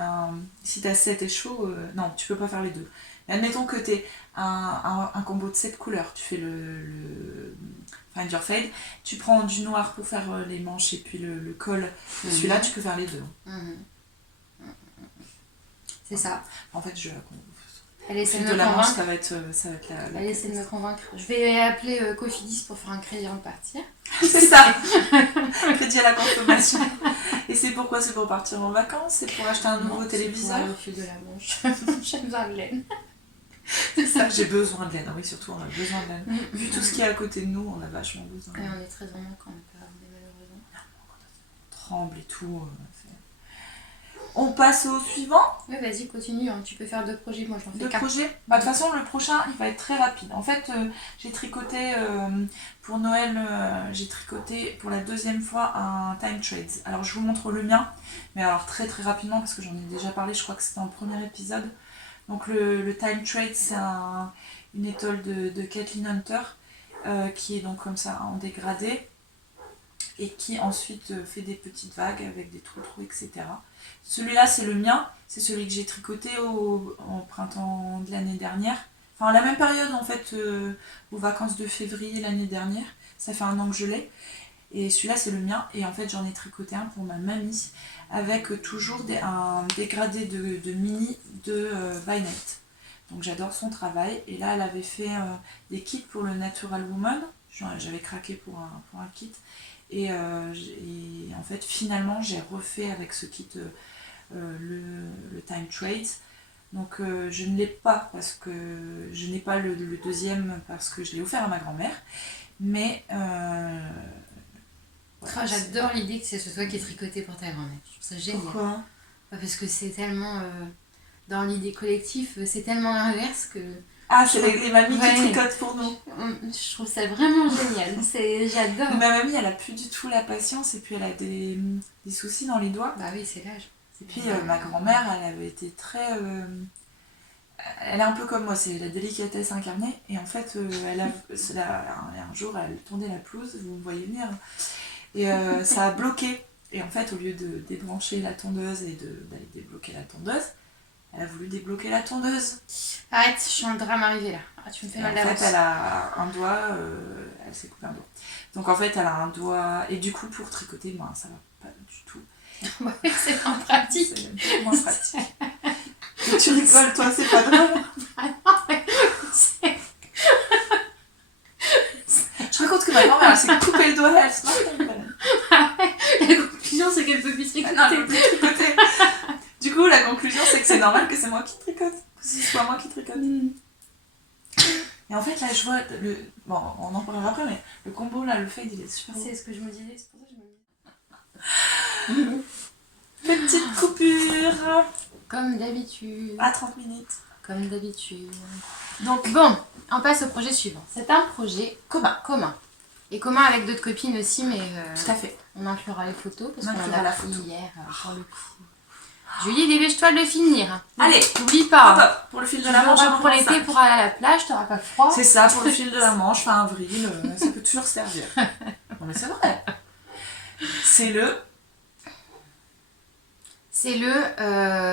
si t'as 7 et chaud, non, tu peux pas faire les deux. Mais admettons que t'aies un combo de 7 couleurs, tu fais le Find Your Fade, tu prends du noir pour faire les manches et puis le col. Celui-là, tu peux faire les deux. C'est ça. En fait, elle essaie de me convaincre. Ça va être elle essaie de me convaincre. Je vais appeler Cofidis pour faire un crédit avant de partir. C'est ça. Crédit à la consommation. Et c'est pourquoi? C'est pour partir en vacances? C'est pour acheter un nouveau téléviseur? Au fil de la Manche. J'ai besoin de laine. C'est ça, j'ai besoin de laine. Oui, surtout, on a besoin de laine. Vu tout ce qui est à côté de nous, on a vachement besoin de laine. Et on est très en manque quand on peut avoir malheureusement. On tremble et tout. On passe au suivant. Oui, vas-y, continue. Hein. Tu peux faire 2 projets. Moi, j'en fais 4. 2 projets. De toute façon, le prochain, il va être très rapide. En fait, j'ai tricoté pour Noël, j'ai tricoté pour la 2e fois un Time Trades. Alors, je vous montre le mien, mais alors très très rapidement parce que j'en ai déjà parlé. Je crois que c'était en premier épisode. Donc, le Time Trades, c'est une étole de Kathleen Hunter qui est donc comme ça en dégradé et qui ensuite fait des petites vagues avec des trous, etc. Celui-là, c'est le mien, c'est celui que j'ai tricoté au printemps de l'année dernière. Enfin, à la même période, en fait, aux vacances de février l'année dernière. Ça fait 1 an que je l'ai. Et celui-là, c'est le mien. Et en fait, j'en ai tricoté un pour ma mamie, avec toujours un dégradé de mini de By Night. Donc j'adore son travail. Et là, elle avait fait des kits pour le Natural Woman. J'avais craqué pour un kit. Et en fait, finalement, j'ai refait avec ce kit le Time Trade. Donc je ne l'ai pas parce que je n'ai pas le deuxième parce que je l'ai offert à ma grand-mère. Mais voilà, j'adore l'idée que ce soit toi qui est tricoté pour ta grand-mère. Je trouve ça génial. Pourquoi? Parce que c'est tellement... dans l'idée collective, c'est tellement l'inverse que... Ah, c'est les mamies qui tricotent pour nous. Je trouve ça vraiment génial. J'adore. Ma mamie, elle a plus du tout la patience et puis elle a des soucis dans les doigts. Bah oui, c'est l'âge. Et puis ma grand-mère, elle avait été très... elle est un peu comme moi, c'est la délicatesse incarnée. Et en fait, un jour, elle tournait la pelouse, vous me voyez venir. Et ça a bloqué. Et en fait, au lieu de débrancher la tondeuse et d'aller débloquer la tondeuse, elle a voulu débloquer la tondeuse. Arrête, je sens le drame arriver là. Ah, tu me fais mal d'avance. En fait, elle a un doigt, elle s'est coupé un doigt. Donc en fait, elle a un doigt, et du coup, pour tricoter, ben, ça va pas du tout. Ouais, c'est pas pratique. C'est même moins pratique. Et tu rigoles, toi, c'est pas drôle. Ah non, mais je raconte que ma grand-mère, elle s'est coupé le doigt, elle se marche. la conclusion, c'est qu'elle peut plus tricoter. Non, elle peut plus tricoter. Du coup, la conclusion, c'est que c'est normal que c'est moi qui tricote. Que ce soit moi qui tricote. Et en fait, là, je vois bon, on en parlera après, mais le combo, là, le fade, il est super beau. C'est ce que je me disais, c'est pour ça que je me disais. Petite coupure. Comme d'habitude. À 30 minutes. Comme d'habitude. Donc, bon, on passe au projet suivant. C'est un projet commun. Et commun avec d'autres copines aussi, mais tout à fait. On inclura les photos parce qu'on qu'on a l'a photo hier pour le coup. Julie, dépêche-toi de le finir. Allez, n'oublie pas. Top. Pour le fil de la Manche, pour l'été, pour aller à la plage, t'auras pas froid. C'est ça, pour le fil de la Manche, fin avril, ça peut toujours servir. Non mais c'est vrai. C'est le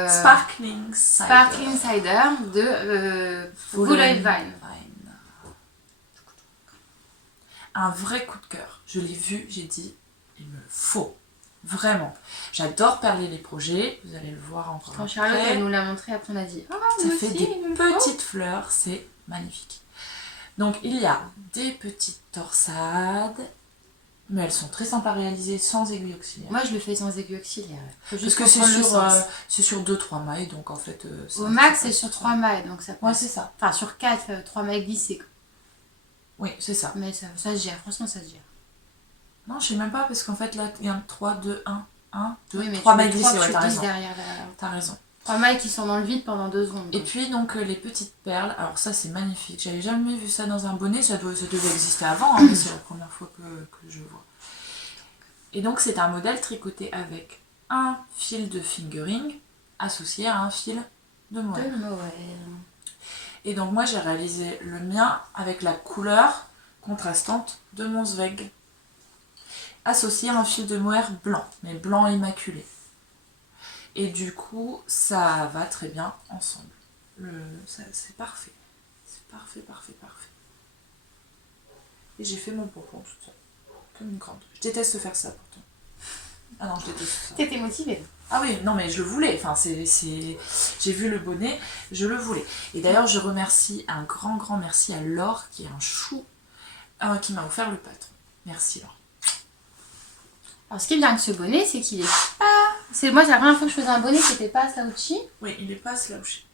Sparkling Cider de Vine. Un vrai coup de cœur. Je l'ai vu, j'ai dit, il me faut. Vraiment. J'adore perler les projets, vous allez le voir encore après. Quand Charlotte elle nous l'a montré, après on a dit ça fait des petites fleurs, c'est magnifique. Donc il y a des petites torsades, mais elles sont très simples à réaliser sans aiguille auxiliaire. Moi je le fais sans aiguille auxiliaire. Parce que c'est sur 2-3 mailles, donc en fait... au max c'est sur 3 mailles, donc ça passe. Ouais, c'est ça. Enfin sur 4, 3 mailles glissées. Oui, c'est ça. Mais ça se gère, franchement ça se gère. Non, je sais même pas, parce qu'en fait là, il y a 3, 2, 1, 2, oui, 3 mailles glissées, ouais, t'as raison. T'as raison. 3 mailles qui sont dans le vide pendant 2 secondes. Et puis donc les petites perles, alors ça c'est magnifique, j'avais jamais vu ça dans un bonnet, ça devait exister avant, hein, mais c'est la première fois que je vois. Et donc c'est un modèle tricoté avec un fil de fingering associé à un fil de mohair. Et donc moi j'ai réalisé le mien avec la couleur contrastante de mon Zweig, associé à un fil de mohair blanc, mais blanc immaculé. Et du coup, ça va très bien ensemble. C'est parfait. C'est parfait. Et j'ai fait mon pompon toute seule. Comme une grande. Je déteste faire ça pourtant. Ah non, je déteste ça. T'étais motivée. Ah oui, non mais je le voulais. Enfin, j'ai vu le bonnet, je le voulais. Et d'ailleurs, je remercie un grand merci à Laure, qui est un chou, qui m'a offert le patron. Merci Laure. Alors ce qui est bien avec ce bonnet, c'est qu'il est pas... Moi c'est la première fois que je faisais un bonnet qui n'était pas slouchy. Oui, il est pas slouchy.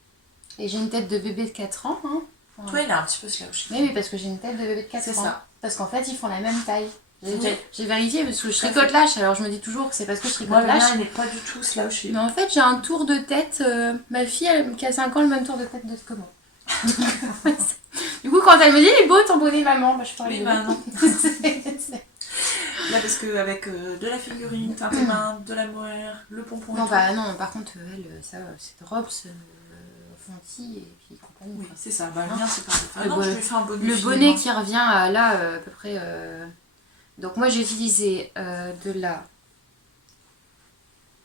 Et j'ai une tête de bébé de 4 ans. Hein. Toi, il est un petit peu slouchy. Mais oui, parce que j'ai une tête de bébé de 4 ans. C'est ça. Parce qu'en fait, ils font la même taille. J'ai vérifié parce que je tricote lâche, alors je me dis toujours que c'est parce que je tricote lâche. Il n'est pas du tout slouchy. Mais en fait, j'ai un tour de tête. Ma fille, qui a 5 ans, le même tour de tête de ce comment. Du coup, quand elle me dit, il est beau ton bonnet, maman, bah je fais oui, bah non. Là, parce qu'avec de la figurine, teinte de main, de la mohair, le pompon. Non, bah non, par contre, elle, ça, c'est Robs, Fonty et puis compagnie. Oui, c'est ça. Bah, le mien, c'est pas non, je lui fais un bonnet. Le bonnet qui revient à là, à peu près. Donc, moi, j'ai utilisé de la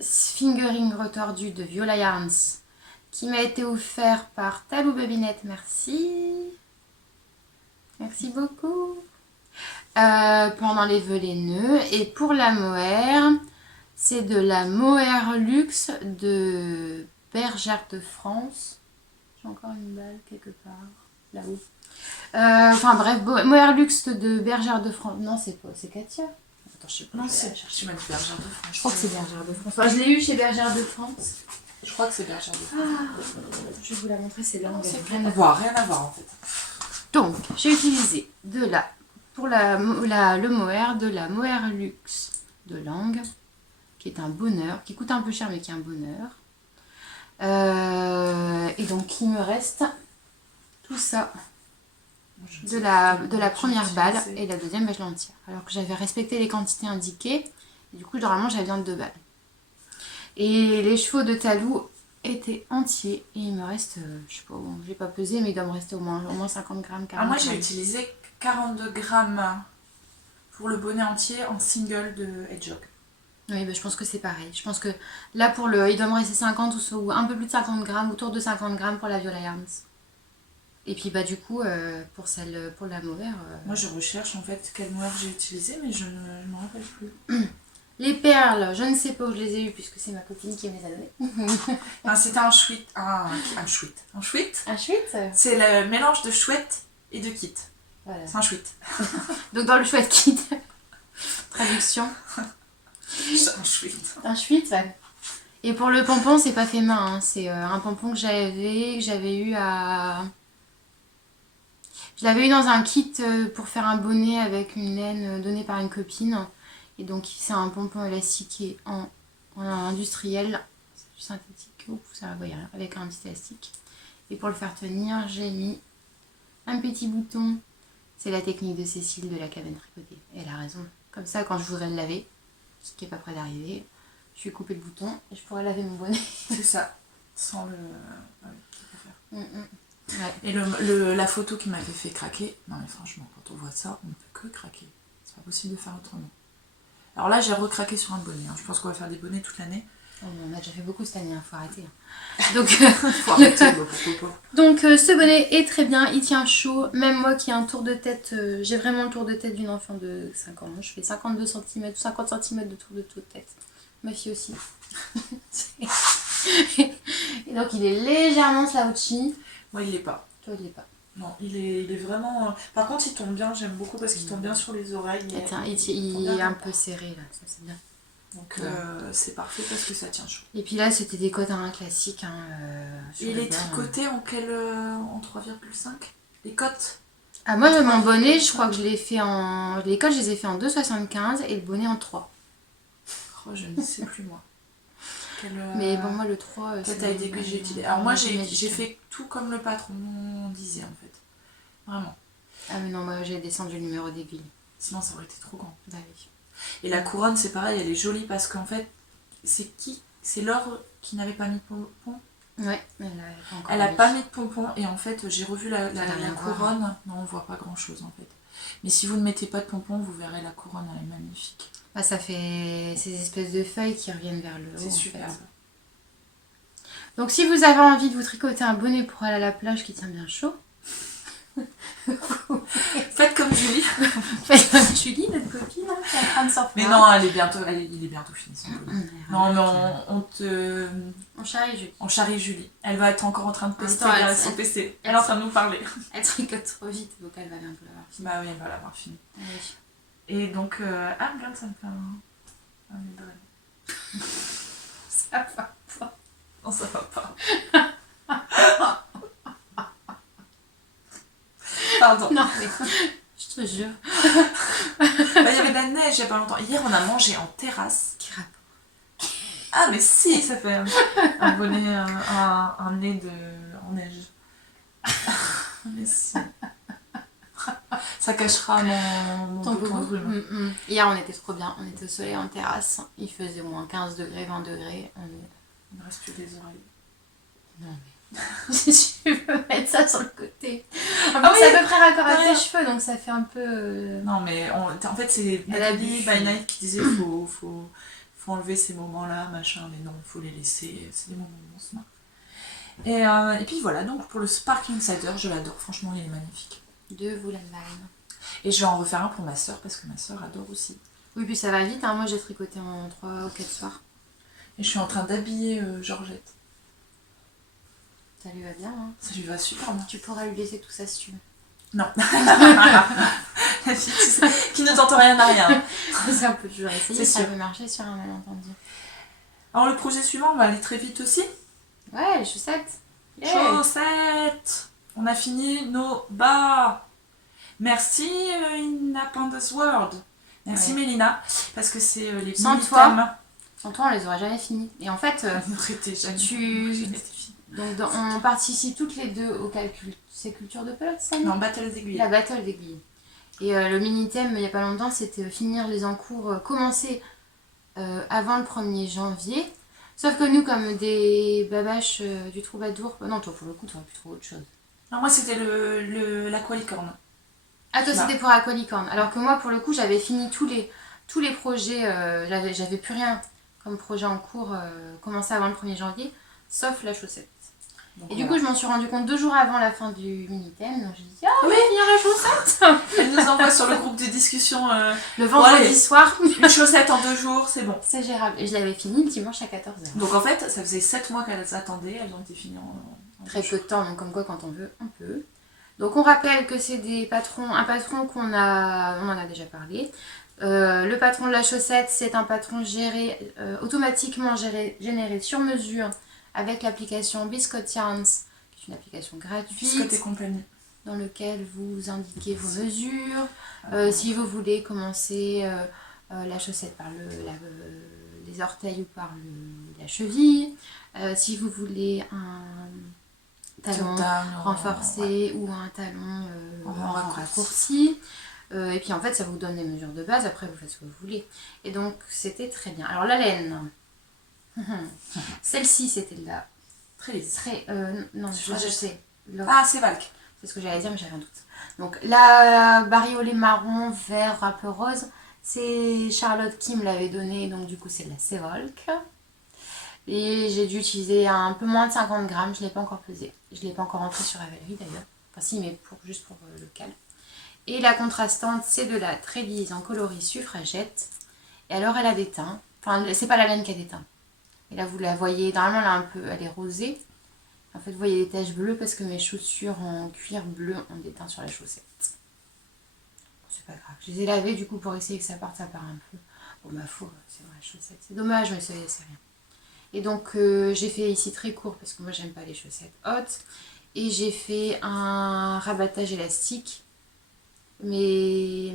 fingering retordue de Viola Yarns qui m'a été offert par Talou Babinette. Merci. Merci beaucoup. Pendant les velets nœuds. Et pour la mohair, c'est de la mohair luxe de Bergère de France. encore une balle quelque part, là-haut. Enfin bref, Mohair Luxe de Bergère de France. Non, c'est Katia. Attends, je sais pas. Non, c'est tu m'as dit Bergère de France. Je crois que c'est Bergère de France. Enfin, je l'ai eu chez Bergère de France. Je crois que c'est Bergère de France. Je vais vous la montrer, c'est longue. Rien à voir en fait. Donc, j'ai utilisé pour le mohair, de la Mohair Luxe de Langue, qui est un bonheur, qui coûte un peu cher mais qui est un bonheur. Et donc, il me reste tout ça de la première balle et la deuxième, je l'entière. Alors que j'avais respecté les quantités indiquées, et du coup, normalement, j'avais bien 2 balles. Et les chevaux de Talou étaient entiers, et il me reste, je sais pas, bon, j'ai pas pesé, mais il doit me rester au moins 50 grammes. 40 moi, grammes. j'ai utilisé 42 grammes pour le bonnet entier en single de Hedgehog. Oui, bah, je pense que c'est pareil. Je pense que là, il doit me rester 50 ou un peu plus de 50 grammes, autour de 50 grammes pour la Viola Arms. Et puis, bah, du coup, pour la Mohair... Moi, je recherche en fait quel mohair j'ai utilisé, mais je ne me rappelle plus. Les perles, je ne sais pas où je les ai eues, puisque c'est ma copine qui me les a données. C'était un chouette. Un chouette. Un chouette. C'est le mélange de chouette et de kit. Voilà. C'est un chouette. Donc, dans le chouette kit, traduction. Un chouette. Un chouette, ouais. Et pour le pompon, c'est pas fait main, hein. C'est un pompon que j'avais eu à... Je l'avais eu dans un kit pour faire un bonnet avec une laine donnée par une copine. Et donc c'est un pompon élastiqué en industriel. C'est du synthétique, ça va rien, avec un petit élastique. Et pour le faire tenir, j'ai mis un petit bouton. C'est la technique de Cécile de la cabane tricotée. Et elle a raison. Comme ça, quand je voudrais le laver, ce qui n'est pas près d'arriver, je vais couper le bouton et je pourrais laver mon bonnet. C'est ça, sans le... Ouais. Ouais. Et la photo qui m'avait fait craquer, non mais franchement, quand on voit ça, on ne peut que craquer. C'est pas possible de faire autrement. Alors là, j'ai recraqué sur un bonnet. Je pense qu'on va faire des bonnets toute l'année. Oh, on a déjà fait beaucoup cette année, faut arrêter. Donc, faut arrêter, pourquoi pas. Donc ce bonnet est très bien, il tient chaud. Même moi qui ai un tour de tête, j'ai vraiment le tour de tête d'une enfant de 5 ans. Je fais 52 cm, 50 cm de tour de tête. Ma fille aussi. Et donc il est légèrement slouchy. Moi, il l'est pas. Toi, il l'est pas. Non, il est vraiment... Par contre, il tombe bien, j'aime beaucoup parce qu'il tombe bien sur les oreilles. Il est un peu serré là, ça c'est bien. Donc c'est parfait parce que ça tient chaud. Et puis là, c'était des cottes hein, classiques. Et les tricotés en 3,5 les cotes? Ah, moi, mon bonnet, je crois que je l'ai fait en... Les cotes, je les ai fait en 2,75 et le bonnet en 3. Oh, je ne sais plus moi. Mais bon, moi le 3... Quelle taille d'aiguille j'ai utilisé? Alors moi, j'ai fait tout comme le patron disait en fait. Vraiment. Ah mais non, moi j'ai descendu le numéro d'aiguille. Sinon, ça aurait été trop grand. Bah oui. Et la couronne, c'est pareil, elle est jolie parce qu'en fait, c'est Laure qui n'avait pas mis de pompon. Ouais, elle a pas mis de pompon et en fait, j'ai revu la couronne. Voir. Non, on voit pas grand chose en fait. Mais si vous ne mettez pas de pompon, vous verrez la couronne, elle est magnifique. Bah, ça fait ces espèces de feuilles qui reviennent vers le haut. C'est superbe. Donc si vous avez envie de vous tricoter un bonnet pour aller à la plage qui tient bien chaud, faites comme Julie. Faites comme Julie, notre copine, hein, qui est en train de sortir. Mais non, il est bientôt fini son bonnet. Non, mais on charrie Julie. On charrie Julie. Elle va être encore en train de tester son PC. Elle est en train de nous parler. Elle tricote trop vite, donc elle va bientôt l'avoir fini. Bah oui, elle va l'avoir fini. Oui. Et donc, regarde, ça me fait un migraine. Ça va pas. Non, ça va pas. Pardon. Non, mais je te jure. Il y avait de la neige il y a pas longtemps. Hier, on a mangé en terrasse. Qui rapport? Ah, mais si, ça fait un bonnet, un nez en neige. Mais si. Ça cachera mon bouton de rhume. Hier, on était trop bien. On était au soleil en terrasse. Il faisait au moins 15 degrés, 20 degrés. Il ne reste plus des oreilles. Non, mais... je veux mettre ça sur le côté. C'est à peu près raccord à tes cheveux, donc ça fait un peu... Non, mais en fait, c'est Nathalie by Night qui disait faut enlever ces moments-là, machin. Mais non, il faut les laisser. C'est des moments où on se marre. Et puis voilà, donc pour le Spark Insider, je l'adore. Franchement, il est magnifique. De Woolenbein. Et je vais en refaire un pour ma soeur parce que ma soeur adore aussi. Oui, puis ça va vite, hein. Moi j'ai tricoté en 3 ou 4 soirs. Et je suis en train d'habiller Georgette. Ça lui va bien, hein. Ça lui va super bien. Tu pourras lui laisser tout ça si tu veux. Non. La fille qui ne tente rien à rien. C'est un peu dur à essayer, ça sûr. peut marcher sur un malentendu. Alors le projet suivant, on va aller très vite aussi. Ouais, les chaussettes. Yeah. Chaussettes. On a fini nos bas. Merci Independence World. Merci Mélina, parce que c'est les Sans mini toi. thèmes. Sans toi, on les aurait jamais finis. Et en fait, donc on participe toutes les deux au calcul. C'est culture de pelote, ça? Non, battle d'aiguilles. La battle d'aiguilles. Et le mini-thème, il n'y a pas longtemps, c'était finir les encours, commencer avant le 1er janvier. Sauf que nous, comme des babaches du troubadour... Non, toi, pour le coup, tu aurais pu trouver autre chose. Non, moi, c'était l'aqualicorne. Ah, toi, c'était pour Aqualicorne. Alors que moi, pour le coup, j'avais fini tous les projets. J'avais plus rien comme projet en cours commencé avant le 1er janvier, sauf la chaussette. Donc, et du coup, je m'en suis rendu compte 2 jours avant la fin du mini-thème. Donc, j'ai dit, on va finir la chaussette. Elle nous envoie sur le groupe de discussion le vendredi soir. Une chaussette en 2 jours, c'est bon. C'est gérable. Et je l'avais fini le dimanche à 14h. Donc en fait, ça faisait 7 mois qu'elles attendaient, elles ont été finies en très peu de temps, donc comme quoi, quand on veut, on peut. Donc on rappelle que c'est un patron on en a déjà parlé. Le patron de la chaussette, c'est un patron automatiquement généré sur mesure avec l'application Biscotte Yarns, qui est une application gratuite. Biscotte et compagnie. Dans lequel vous indiquez vos mesures. Si vous voulez commencer la chaussette par les orteils ou par la cheville. Si vous voulez un talon renforcé ou un talon en raccourci. Et puis en fait, ça vous donne les mesures de base. Après, vous faites ce que vous voulez. Et donc, c'était très bien. Alors, la laine. Celle-ci, c'était de la... Très lisse. Non, je sais. Ah, c'est Valk. C'est ce que j'allais dire, mais j'avais un doute. Donc, la bariolée marron, vert, un peu rose, c'est Charlotte qui me l'avait donné. Donc, du coup, c'est de la Sevolk. Et j'ai dû utiliser un peu moins de 50 grammes. Je ne l'ai pas encore pesé. Je ne l'ai pas encore rentré sur Ravelry d'ailleurs. Enfin, si, mais juste pour le cal. Et la contrastante, c'est de la Trévise en coloris suffragette. Et alors, elle a des teints. Enfin, c'est pas la laine qui a des teints. Et là, vous la voyez, normalement, elle est rosée. En fait, vous voyez des taches bleues parce que mes chaussures en cuir bleu ont des teints sur la chaussette. Bon, c'est pas grave. Je les ai lavées, du coup, pour essayer que ça part un peu. Bon, ma foi, c'est vrai, la chaussette. C'est dommage, mais c'est rien. Et donc, j'ai fait ici très court parce que moi, j'aime pas les chaussettes hautes. Et j'ai fait un rabattage élastique. Mais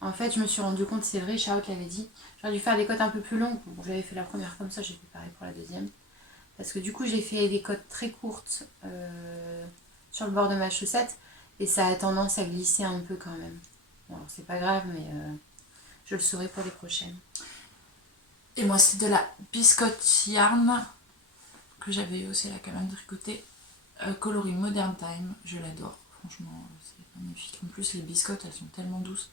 en fait, je me suis rendu compte, c'est vrai, Charlotte l'avait dit, j'aurais dû faire des cotes un peu plus longues. Bon, j'avais fait la première comme ça, j'ai fait pareil pour la deuxième. Parce que du coup, j'ai fait des cotes très courtes sur le bord de ma chaussette. Et ça a tendance à glisser un peu quand même. Bon, alors c'est pas grave, mais je le saurai pour les prochaines. Et moi, c'est de la Biscotte Yarn que j'avais eu aussi là quand même tricotée. Coloris Modern Time, je l'adore. Franchement, c'est magnifique. En plus, les biscottes, elles sont tellement douces.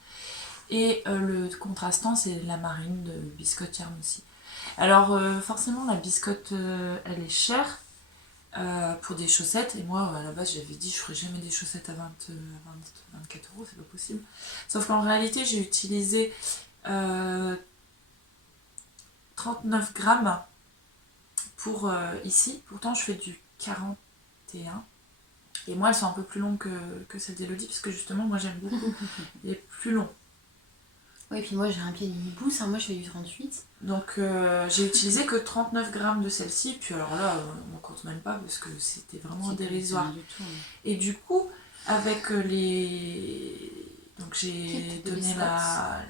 Et le contrastant, c'est la marine de Biscotte Yarn aussi. Alors, forcément, la biscotte, elle est chère pour des chaussettes. Et moi, à la base, j'avais dit, je ferais jamais des chaussettes à 24 €, c'est pas possible. Sauf qu'en réalité, j'ai utilisé 39 grammes pour ici. Pourtant, je fais du 41. Et moi, elles sont un peu plus longues que celles d'Elodie, parce que justement, moi, j'aime beaucoup les plus longs. Oui, et puis moi, j'ai un pied demi-pouce, moi, je fais du 38. Donc, j'ai utilisé que 39 grammes de celle-ci, puis alors là, on ne compte même pas, parce que c'était vraiment dérisoire. Du tout, hein. Et du coup, avec donc, j'ai donné la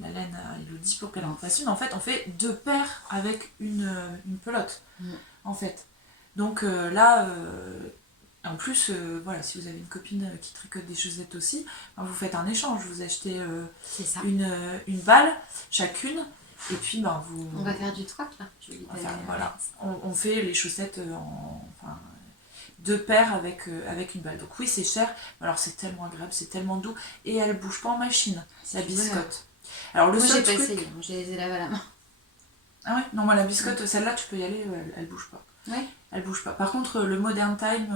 laine à Elodie pour qu'elle en fasse une. En fait, on fait 2 paires avec une pelote, en fait. Donc là... En plus, voilà, si vous avez une copine qui tricote des chaussettes aussi, vous faites un échange, vous achetez une balle chacune, et puis vous... On va faire du troc là. Voilà, on fait les chaussettes en 2 paires avec une balle. Donc oui, c'est cher, mais alors c'est tellement agréable, c'est tellement doux, et elle ne bouge pas en machine, la biscotte. Alors le seul truc... essayé, je les ai lavées à la main. Ah ouais, non, moi la biscotte, celle-là tu peux y aller, elle bouge pas. Ouais. Elle bouge pas. Par contre, le Modern Time,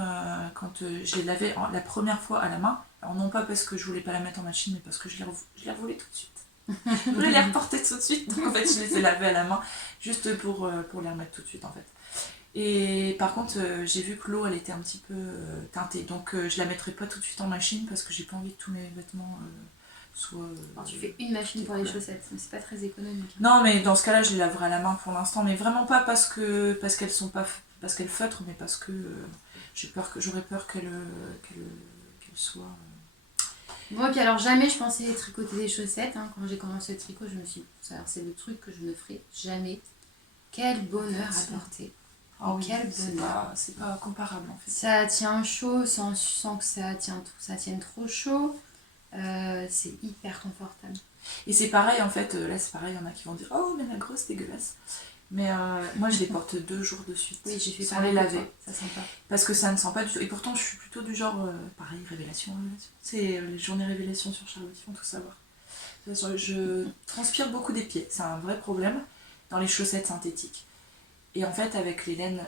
quand je l'ai lavé la première fois à la main, alors non pas parce que je voulais pas la mettre en machine, mais parce que je les revoulais tout de suite. Je voulais les reporter tout de suite, donc en fait je les ai lavées à la main, juste pour les remettre tout de suite en fait. Et par contre, j'ai vu que l'eau, elle était un petit peu teintée. Donc je la mettrai pas tout de suite en machine parce que j'ai pas envie que tous mes vêtements soient... Alors, tu fais une machine pour les chaussettes, mais c'est pas très économique. Non, mais dans ce cas-là, je les laverai à la main pour l'instant. Mais vraiment pas parce qu'elles sont pas... Parce qu'elles feutrent, mais parce que j'aurais peur qu'elles soient... Bon, et puis alors jamais je pensais tricoter des chaussettes. Hein. Quand j'ai commencé le tricot, je me suis dit, alors c'est le truc que je ne ferai jamais. Quel bonheur à porter. Oh oui, quel bonheur. c'est pas comparable en fait. Ça tient chaud sans que ça tienne trop chaud. C'est hyper confortable. Et c'est pareil en fait, là c'est pareil, il y en a qui vont dire oh mais la grosse dégueulasse. Mais moi je les porte 2 jours de suite. Oui, j'ai fait sans les laver. Ça sent pas. Parce que ça ne sent pas du tout. Et pourtant je suis plutôt du genre, pareil, révélation. C'est les journées révélation sur Charlotte, ils vont tout savoir. Je transpire beaucoup des pieds, c'est un vrai problème dans les chaussettes synthétiques. Et en fait avec les laines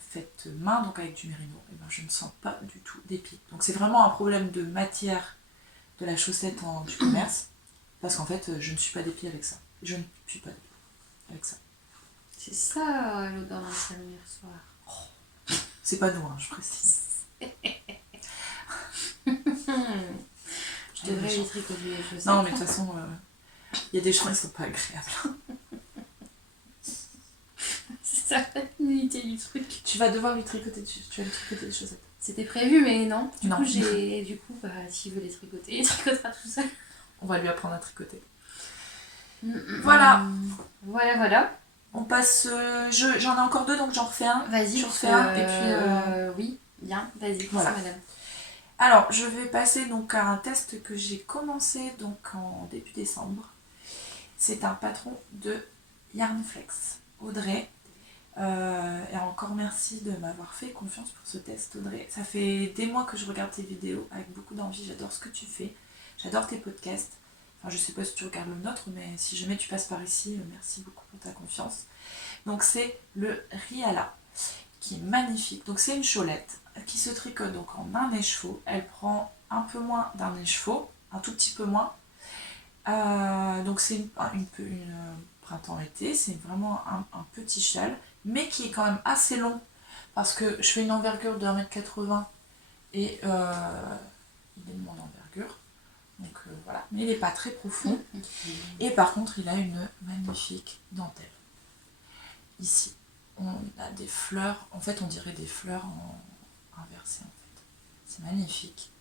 faites main, donc avec du mérino, et ben, je ne sens pas du tout des pieds. Donc c'est vraiment un problème de matière de la chaussette du commerce. Parce qu'en fait, je ne suis pas des pieds avec ça. Je ne suis pas des pieds avec ça. C'est ça l'odeur d'un salon hier soir. Oh. C'est pas nous, hein, je précise. Je devrais les tricoter les chaussettes. Non, mais de toute façon, il y a des gens, ils sont pas agréables. C'est ça l'unité du truc. Tu vas devoir lui tricoter, tu vas lui tricoter les chaussettes. C'était prévu, mais non. Du non. coup, s'il veut les tricoter, il tricotera tout seul. On va lui apprendre à tricoter. Voilà. Voilà. On passe. J'en ai encore 2, donc j'en refais un. Vas-y, je refais un. Et puis. Oui, bien, vas-y, voilà. madame. Alors, je vais passer donc à un test que j'ai commencé donc en début décembre. C'est un patron de Yarnflex, Audrey. Et encore merci de m'avoir fait confiance pour ce test, Audrey. Ça fait des mois que je regarde tes vidéos avec beaucoup d'envie. J'adore ce que tu fais. J'adore tes podcasts. Enfin, je sais pas si tu regardes le nôtre, mais si jamais tu passes par ici, merci beaucoup pour ta confiance. Donc c'est le Riala, qui est magnifique. Donc c'est une cholette qui se tricote donc en un écheveau. Elle prend un peu moins d'un écheveau, un tout petit peu moins. Donc c'est une printemps-été, c'est vraiment un petit châle, mais qui est quand même assez long, parce que je fais une envergure de 1m80 et il est de mon envergure. Donc voilà, mais il n'est pas très profond. Et par contre, il a une magnifique dentelle. Ici, on a des fleurs, en fait on dirait des fleurs inversées en fait. C'est magnifique.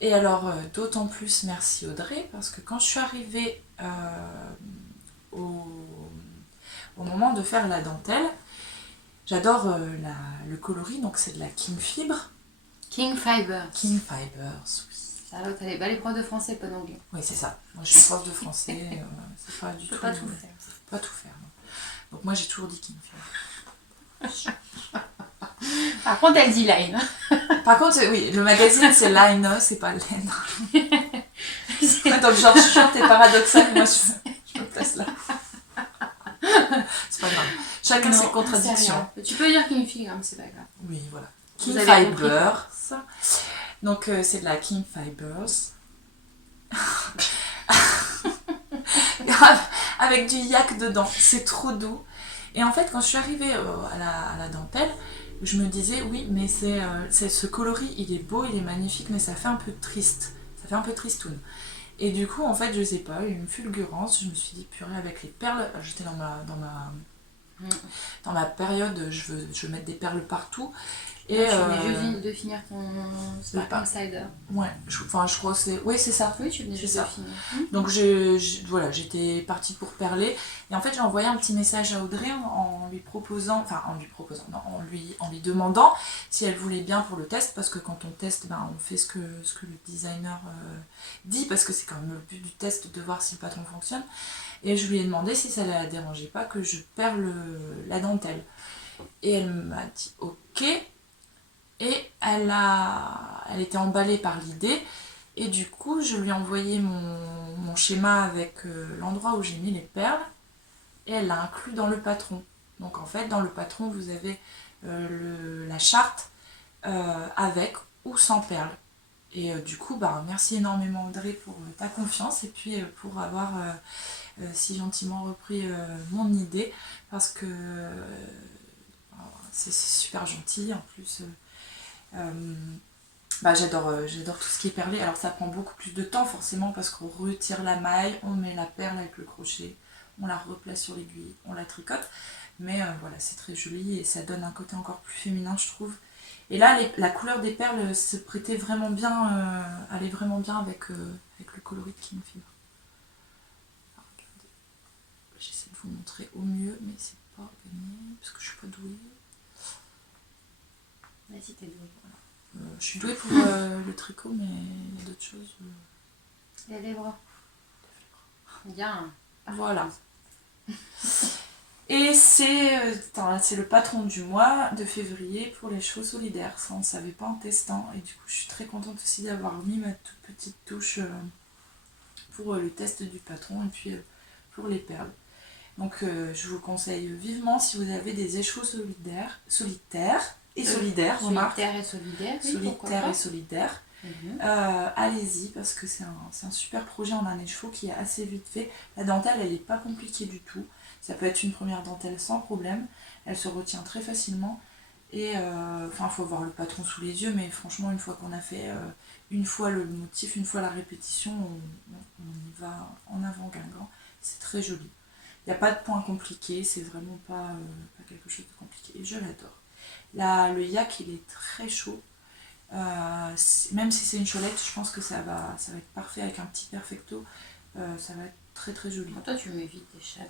Et alors, d'autant plus merci Audrey, parce que quand je suis arrivée au moment de faire la dentelle, j'adore le coloris, donc c'est de la King Fibre. King Fibers. King Fibers, oui. Alors, t'as les profs de français, pas d'anglais. Oui, c'est ça. Moi, je suis prof de français. C'est pas du tout. Pas tout faire. Pas tout faire. Non. Donc, moi, j'ai toujours dit King Fibre. Par contre, elle dit line. Par contre, oui, le magazine, c'est line, c'est pas laine. Donc, genre, je chante et paradoxal, moi, je me place là. C'est pas grave. Chacun ses contradictions. Tu peux dire King Fibre, c'est pas grave. Oui, voilà. King Fibers. Donc c'est de la King Fibers. Avec du yak dedans. C'est trop doux. Et en fait, quand je suis arrivée à la dentelle, je me disais, oui, mais c'est ce coloris, il est beau, il est magnifique, mais ça fait un peu triste. Ça fait un peu tristoun. Et du coup, en fait, je sais pas, une fulgurance, je me suis dit, purée, avec les perles, j'étais dans ma période, je veux mettre des perles partout. Et tu venais de finir ton Sparkling Cider. Ouais, je crois que c'est... Oui, c'est ça. Oui, tu venais juste de finir. Donc voilà, j'étais partie pour perler. Et en fait, j'ai envoyé un petit message à Audrey en lui demandant si elle voulait bien pour le test. Parce que quand on teste, on fait ce que le designer dit. Parce que c'est quand même le but du test de voir si le patron fonctionne. Et je lui ai demandé si ça ne la dérangeait pas que je perle la dentelle. Et elle m'a dit ok. Et elle était emballée par l'idée. Et du coup, je lui ai envoyé mon schéma avec l'endroit où j'ai mis les perles. Et elle l'a inclus dans le patron. Donc en fait, dans le patron, vous avez la charte avec ou sans perles. Et du coup, merci énormément Audrey pour ta confiance et puis pour avoir si gentiment repris mon idée. Parce que c'est super gentil en plus. J'adore tout ce qui est perlé. Alors ça prend beaucoup plus de temps forcément parce qu'on retire la maille, on met la perle avec le crochet, on la replace sur l'aiguille, on la tricote. Mais voilà, c'est très joli et ça donne un côté encore plus féminin, je trouve. Et là, la couleur des perles se prêtait vraiment bien, allait vraiment bien avec le coloris de King Fibre. Alors, regardez, j'essaie de vous montrer au mieux, mais c'est pas gagné parce que je suis pas douée. Vas-y, t'es douée. Je suis douée pour le tricot, mais il y a d'autres choses. Il y a des bras. Bien. Voilà. Et c'est le patron du mois de février pour les chevaux solidaires. Ça, on ne savait pas en testant. Et du coup, je suis très contente aussi d'avoir mis ma toute petite touche pour le test du patron et puis pour les perles. Donc, je vous conseille vivement si vous avez des échevaux solitaires et solidaires, remarque. Solitaire et solidaire. Oui, Solitaire et solidaire. Allez-y parce que c'est un super projet en un écheveau qui est assez vite fait. La dentelle, elle n'est pas compliquée du tout. Ça peut être une première dentelle sans problème. Elle se retient très facilement. Et il faut voir le patron sous les yeux, mais franchement, une fois qu'on a fait une fois le motif, une fois la répétition, on y va en avant guingant. C'est très joli. Il n'y a pas de point compliqué, c'est vraiment pas quelque chose de compliqué. Et je l'adore. Le yak, il est très chaud. Même si c'est une cholette, je pense que ça va être parfait avec un petit perfecto. Ça va être très très joli. Toi, tu mets vite des châles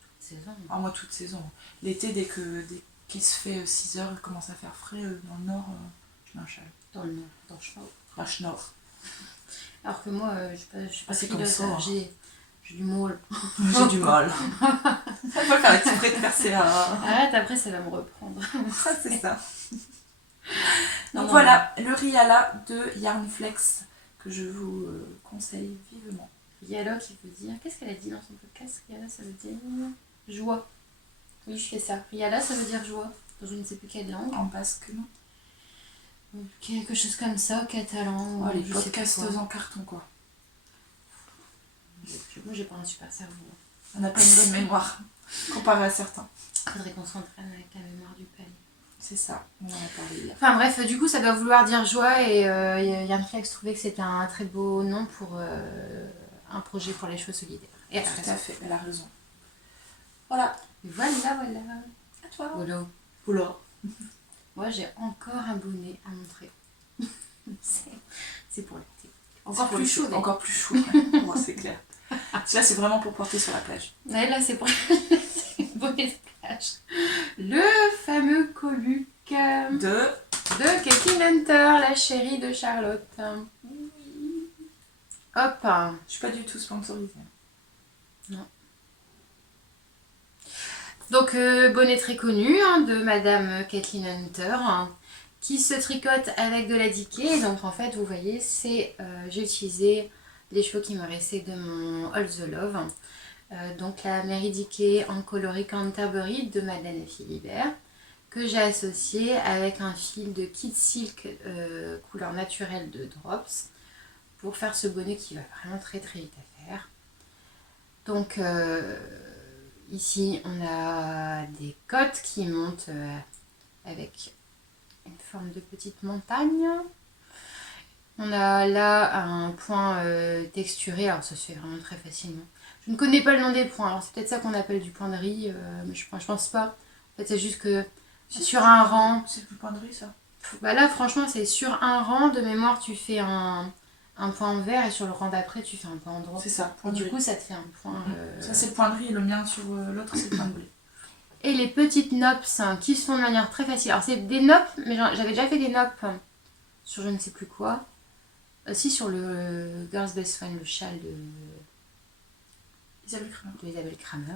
toute saison. Ah, moi, toute saison. L'été, dès qu'il se fait 6 heures, il commence à faire frais dans le nord, je mets un châle. Dans le nord, dans le Schnorr. Dans le Schnorr. Alors que moi, je suis pas c'est comme ça. J'ai du mal. J'ai du mal. On va faire exprès de percer un... Arrête, après ça va me reprendre. C'est ça. Donc voilà, le Riala de Yarnflex que je vous conseille vivement. Riala qui veut dire... Qu'est-ce qu'elle a dit dans son podcast? Riala, ça veut dire joie. Oui, je fais ça. Riala, ça veut dire joie. Dans je ne sais plus quelle langue. En basque, non? Quelque chose comme ça, au catalan. Oh, les podcasteuses en carton, quoi. Moi, j'ai pas un super cerveau. On n'a pas une bonne mémoire, comparé à certains. Faudrait qu'on s'entraîne avec la mémoire du panier. C'est ça, on en a parlé hier. Enfin bref, du coup, ça doit vouloir dire joie et Yarnflex trouvait que c'était un très beau nom pour un projet pour les cheveux solidaires. Et tout à fait, elle a raison. Voilà. Voilà. À toi. Voilà. Moi, j'ai encore un bonnet à montrer. C'est pour l'été. Encore plus chaud. Encore plus chaud, ouais. Moi, c'est clair. Là, c'est vraiment pour porter sur la plage. Ouais, là, c'est pour le bonnet de plage. Le fameux Coluc de Kathleen Hunter, la chérie de Charlotte. Hop. Je suis pas du tout sponsorisée. Non. Donc, bonnet très connu de Madame Kathleen Hunter, qui se tricote avec de la diquée. Donc, en fait, vous voyez, j'ai utilisé les cheveux qui me restaient de mon All the Love. Donc, la Mary Diquet en coloris Canterbury de Madeleine Philibert, que j'ai associé avec un fil de Kid Silk couleur naturelle de Drops pour faire ce bonnet qui va vraiment très très vite à faire. Donc, ici, on a des côtes qui montent avec une forme de petite montagne. On a là un point texturé, alors ça se fait vraiment très facilement. Je ne connais pas le nom des points, alors c'est peut-être ça qu'on appelle du point de riz, mais je pense pas. En fait, c'est juste que sur un rang... C'est le point de riz, ça? Bah là, franchement, c'est sur un rang, de mémoire, tu fais un point en vert et sur le rang d'après, tu fais un point en drop. C'est ça. Et du coup, ça te fait un point... Ça, c'est le point de riz et le mien sur l'autre, c'est le point de blé. Et les petites nops qui se font de manière très facile. Alors, c'est des nops, mais j'avais déjà fait des nops sur je ne sais plus quoi. Aussi sur le Girl's Best Friend, le châle de Isabelle Kramer.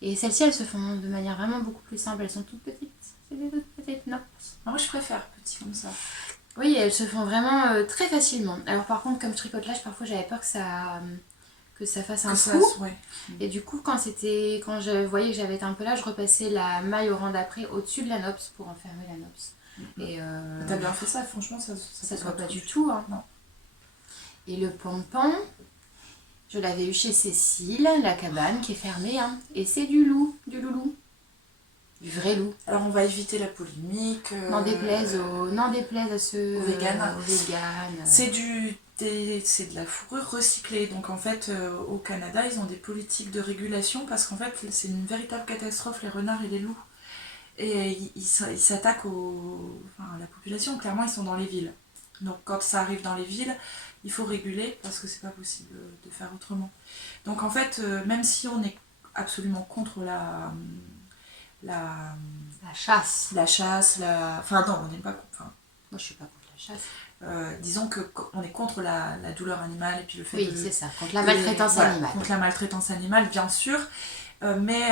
Et celles-ci, elles se font de manière vraiment beaucoup plus simple. Elles sont toutes petites. C'est des toutes petites nops. Ah, moi, je préfère petit comme ça. Oui, elles se font vraiment très facilement. Alors par contre, comme je tricotelage, parfois j'avais peur que ça fasse un trou. Ouais. Et du coup, quand je voyais que j'avais été un peu là, je repassais la maille au rang d'après au-dessus de la nops pour enfermer la nops. Et t'as bien fait ça, franchement, ça se voit pas du tout. Hein. Non. Et le pompon, je l'avais eu chez Cécile, la cabane qui est fermée. Hein. Et c'est du loulou. du vrai loup. Alors on va éviter la polémique. N'en déplaise à ceux aux véganes. aux véganes. C'est de la fourrure recyclée. Donc en fait, au Canada, ils ont des politiques de régulation parce qu'en fait, c'est une véritable catastrophe, les renards et les loups. Et ils s'attaquent à la population. Clairement, ils sont dans les villes. Donc quand ça arrive dans les villes, il faut réguler parce que c'est pas possible de faire autrement. Donc en fait, même si on est absolument contre la chasse. Enfin non, on n'est pas... Moi je suis pas contre la chasse. Disons qu'on est contre la douleur animale et puis le fait oui, c'est ça, contre la maltraitance animale. Contre la maltraitance animale, bien sûr. Mais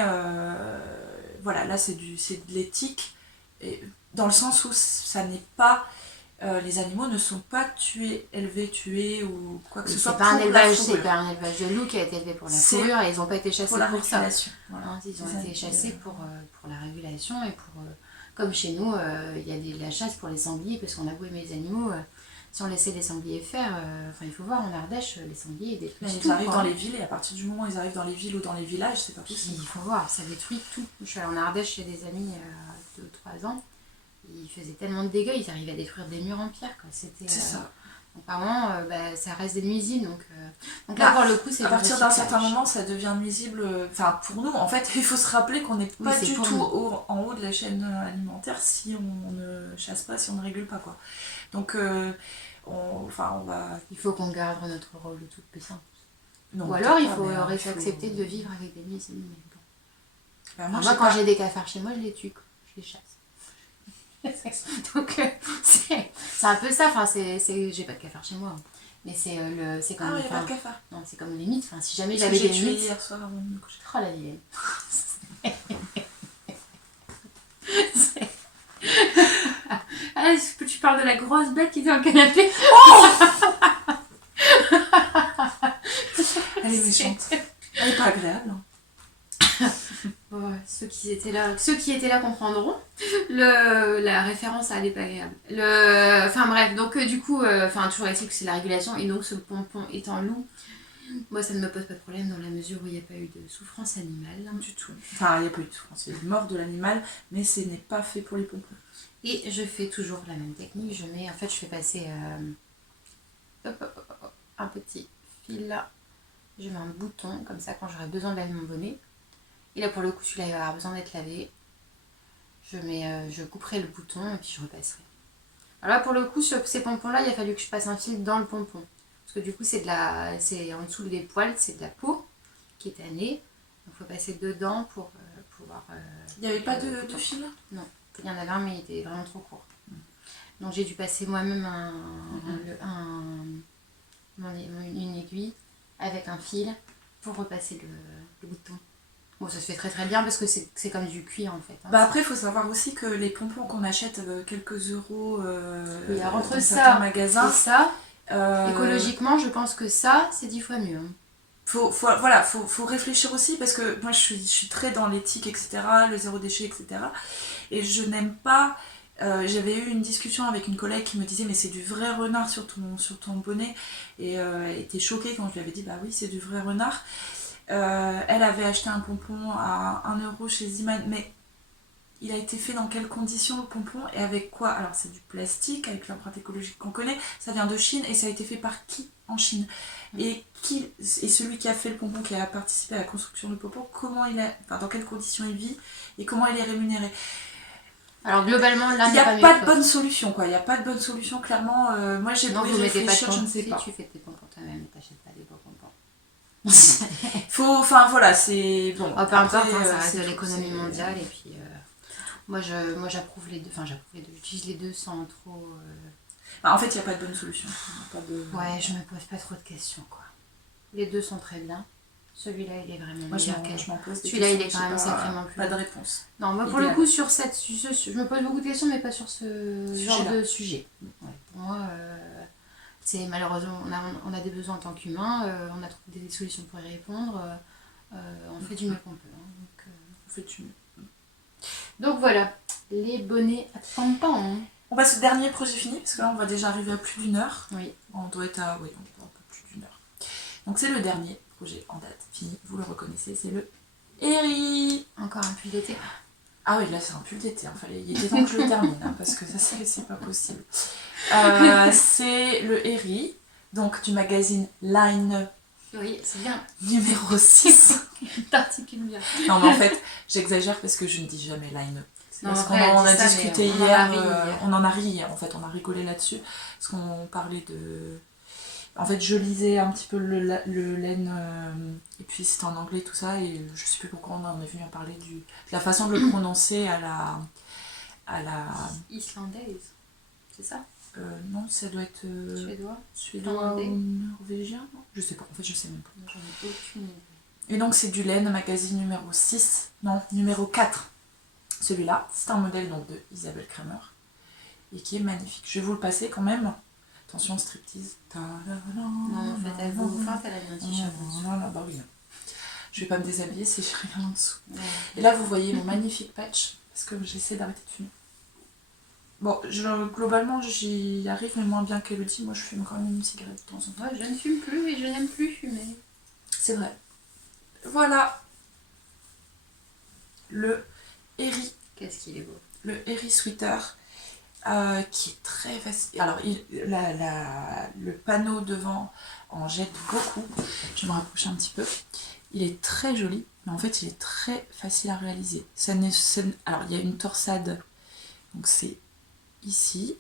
voilà, là c'est de l'éthique. Et dans le sens où ça n'est pas... les animaux ne sont pas élevés, tués ou quoi que ce soit pour la fourrure. C'est pas un élevage de loups qui a été élevé pour la fourrure et ils n'ont pas été chassés pour ça. Voilà. Ils ont été chassés pour la régulation et pour... comme chez nous, il y a de la chasse pour les sangliers parce qu'on a beau aimer les animaux. Si on laissait les sangliers faire, il faut voir en Ardèche, les sangliers détruisent tout. Ils arrivent dans les villes et à partir du moment où ils arrivent dans les villes ou dans les villages, c'est pas possible. Il faut voir, ça détruit tout. Je suis allée en Ardèche chez des amis il y a 2-3 ans. Ils faisaient tellement de dégâts, ils arrivaient à détruire des murs en pierre. C'est ça. Donc apparemment, ça reste des nuisibles. Donc là, pour le coup, c'est à partir d'un certain moment, ça devient nuisible. Enfin, pour nous, en fait, il faut se rappeler qu'on n'est pas du tout en haut de la chaîne alimentaire si on ne chasse pas, si on ne régule pas, quoi. Donc, on va... Il faut qu'on garde notre rôle de toute puissance. Ou alors, il faut accepter de vivre avec des nuisibles. Moi, quand j'ai des cafards chez moi, je les tue, je les chasse. Donc c'est un peu ça, j'ai pas de cafard chez moi, mais c'est comme... Ah, il n'y a pas de cafard. Non, c'est comme les mythes, si jamais j'avais des mythes... hier soir avant de me coucher. Oh la vilaine. Ah, tu parles de la grosse bête qui était dans le canapé. Oh elle est méchante. Elle est pas agréable. Ceux qui étaient là comprendront. La référence, elle n'est pas agréable. Enfin bref, donc du coup, toujours est-il que c'est la régulation. Et donc ce pompon étant loup, moi ça ne me pose pas de problème dans la mesure où il n'y a pas eu de souffrance animale. Du tout. Enfin, il n'y a pas eu de souffrance, il y a eu mort de l'animal, mais ce n'est pas fait pour les pompons. Et je fais toujours la même technique. Je fais passer un petit fil là. Je mets un bouton, comme ça quand j'aurai besoin de laver mon bonnet. Et là pour le coup celui-là il va avoir besoin d'être lavé. Je couperai le bouton et puis je repasserai. Alors là pour le coup sur ces pompons là il a fallu que je passe un fil dans le pompon. Parce que du coup c'est en dessous des poils, c'est de la peau qui est tannée. Donc il faut passer dedans pour pouvoir... il n'y avait pas de fil? Non, il y en avait un mais il était vraiment trop court. Donc j'ai dû passer moi-même une aiguille avec un fil pour repasser le bouton. Bon, ça se fait très très bien parce que c'est comme du cuir en fait. Après, il faut savoir aussi que les pompons qu'on achète quelques euros dans certains magasins... ça, écologiquement, je pense que ça, c'est 10 fois mieux. Faut réfléchir aussi parce que moi je suis très dans l'éthique, etc., le zéro déchet, etc. Et je n'aime pas... j'avais eu une discussion avec une collègue qui me disait mais c'est du vrai renard sur ton bonnet et elle était choquée quand je lui avais dit bah oui c'est du vrai renard. Elle avait acheté un pompon à 1 euro chez Ziman, mais il a été fait dans quelles conditions le pompon et avec quoi? Alors c'est du plastique avec l'empreinte écologique qu'on connaît, ça vient de Chine et ça a été fait par qui en Chine? Et celui qui a fait le pompon, qui a participé à la construction du pompon, dans quelles conditions il vit et comment il est rémunéré? Alors globalement, là, il n'y a pas de bonne solution, quoi. Il n'y a pas de bonne solution, clairement. Moi, j'ai beau réfléchir, je ne sais pas. Tu fais tes pompons toi-même et t'achètes pas des beaux pompons. C'est bon. Peu importe, ça reste de l'économie mondiale et puis moi j'approuve les deux. Enfin, j'utilise les deux sans trop. En fait, il n'y a pas de bonne solution. Ouais, je me pose pas trop de questions, quoi. Les deux sont très bien. Celui-là, il est vraiment moi, je m'en pose des Celui-là, il est quand même sacrément plus. Pas de réponse. Non, moi, pour le coup, je me pose beaucoup de questions, mais pas sur ce genre de sujet. Ouais, pour moi, c'est malheureusement, on a des besoins en tant qu'humains, on a trouvé des solutions pour y répondre. On fait du mieux qu'on peut. On fait du mieux. Donc voilà, les bonnets à pompons. On passe au dernier projet fini, parce que là, on va déjà arriver à plus d'1 heure. Oui. On doit être à un peu plus d'1 heure. Donc, c'est le dernier projet en date fini, vous le reconnaissez, c'est le Eri. Encore un pull d'été. Ah oui, là c'est un pull d'été, il était temps que je le termine, hein, parce que ça c'est pas possible. C'est le Herry, donc du magazine Line Oui, c'est bien. numéro 6. T'articules bien. Non mais en fait, j'exagère parce que je ne dis jamais Line. Non, Parce après, qu'on en a elle dit ça, discuté mais hier, on en a ri hier. on en a ri hier, en fait, on a rigolé là-dessus, parce qu'on parlait de... En fait, je lisais un petit peu le laine, et puis c'était en anglais tout ça, et je sais plus pourquoi on en est venu à parler de la façon de le prononcer à la... Islandaise, c'est ça? Non, ça doit être... Suédois ou Finlandais. norvégien, non je sais pas, en fait je sais même pas. J'en ai aucune idée. Et donc c'est du laine, magazine numéro 6, non, numéro 4. Celui-là, c'est un modèle donc de Isabelle Kramer, et qui est magnifique. Je vais vous le passer quand même. Attention, striptease. Non, en fait, elle vous feinte, elle a mis un t-shirt dessus. Bah oui. Je vais pas me déshabiller si j'ai rien en dessous. Ouais. Et là, vous voyez mon magnifique patch, parce que j'essaie d'arrêter de fumer. Bon, globalement, j'y arrive, mais moins bien qu'Elodie. Moi, je fume quand même une cigarette de temps en temps. Moi, je ne fume plus et je n'aime plus fumer. C'est vrai. Voilà. Le Herry. Qu'est-ce qu'il est beau. Le Herry Sweater. Qui est très facile. Alors, le panneau devant en jette beaucoup. Je vais me rapprocher un petit peu. Il est très joli, mais en fait, il est très facile à réaliser. Alors, il y a une torsade, donc c'est ici,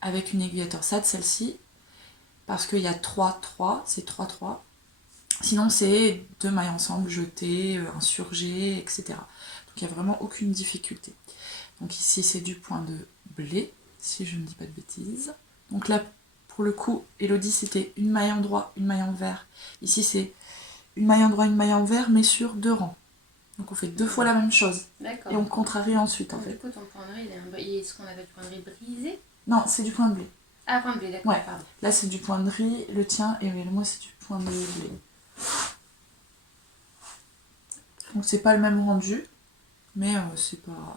avec une aiguille à torsade, celle-ci, parce qu'il y a 3-3, c'est 3-3. Sinon, c'est 2 mailles ensemble, jetées, insurgées, etc. Donc, il n'y a vraiment aucune difficulté. Donc, ici, c'est du point de blé, si je ne dis pas de bêtises. Donc là, pour le coup, Elodie, c'était une maille en droit, une maille en vert. Ici, c'est une maille en droit, une maille en vert, mais sur 2 rangs. Donc on fait 2 fois la même chose. D'accord. Et on contrarie ensuite, en Donc, fait. du coup, ton point de riz, il est ce qu'on appelle du point de riz brisé. Non, c'est du point de blé. Ah, point de blé, d'accord, Ouais. pardon. Là, c'est du point de riz, le tien, et moi, c'est du point de blé. Donc c'est pas le même rendu, mais c'est pas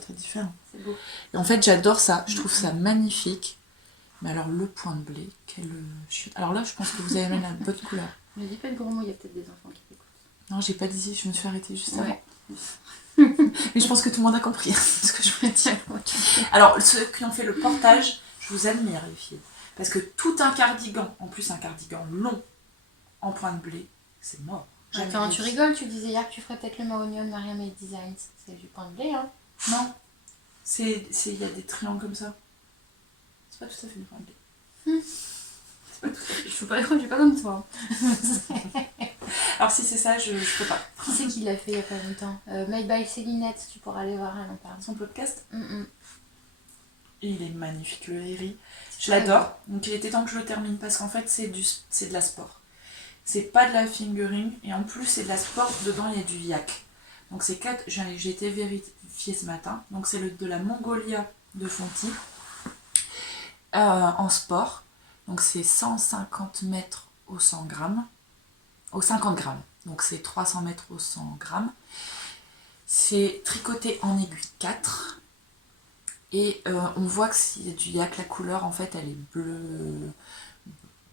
très différent. C'est beau. Et en fait, j'adore ça. Je trouve ça magnifique. Mais alors, le point de blé, quelle chute. Alors là, je pense que vous avez même la bonne couleur. Ne dis pas de gros mots, il y a peut-être des enfants qui t'écoutent. Non, j'ai pas dit, je me suis arrêtée juste avant. Ouais. Mais je pense que tout le monde a compris ce que je voulais dire. Alors, ceux qui ont fait le portage, je vous admire, les filles. Parce que tout un cardigan, en plus un cardigan long, en point de blé, c'est mort. Attends, tu rigoles, tu disais hier que tu ferais peut-être le Maonion de Maria Made Designs. C'est du point de blé, hein? Non, il y a des triangles comme ça. C'est pas tout à fait du point de blé. Je suis pas comme toi. Alors si c'est ça, je peux pas. Qui c'est qui l'a fait il y a pas longtemps? Made by Célinette, tu pourras aller voir, elle en parle. Son podcast. Mm-mm. Et il est magnifique, le Herry. Je l'adore. Donc il était temps que je le termine parce qu'en fait c'est de la sport. C'est pas de la fingering et en plus c'est de la sport. Dedans il y a du yak. Donc c'est 4. J'ai été vérifiée ce matin. Donc c'est de la Mongolia de Fonty en sport. Donc c'est 150 mètres au 100 grammes. Au 50 grammes. Donc c'est 300 mètres au 100 grammes. C'est tricoté en aiguille 4. Et on voit que s'il y a du yak, la couleur en fait elle est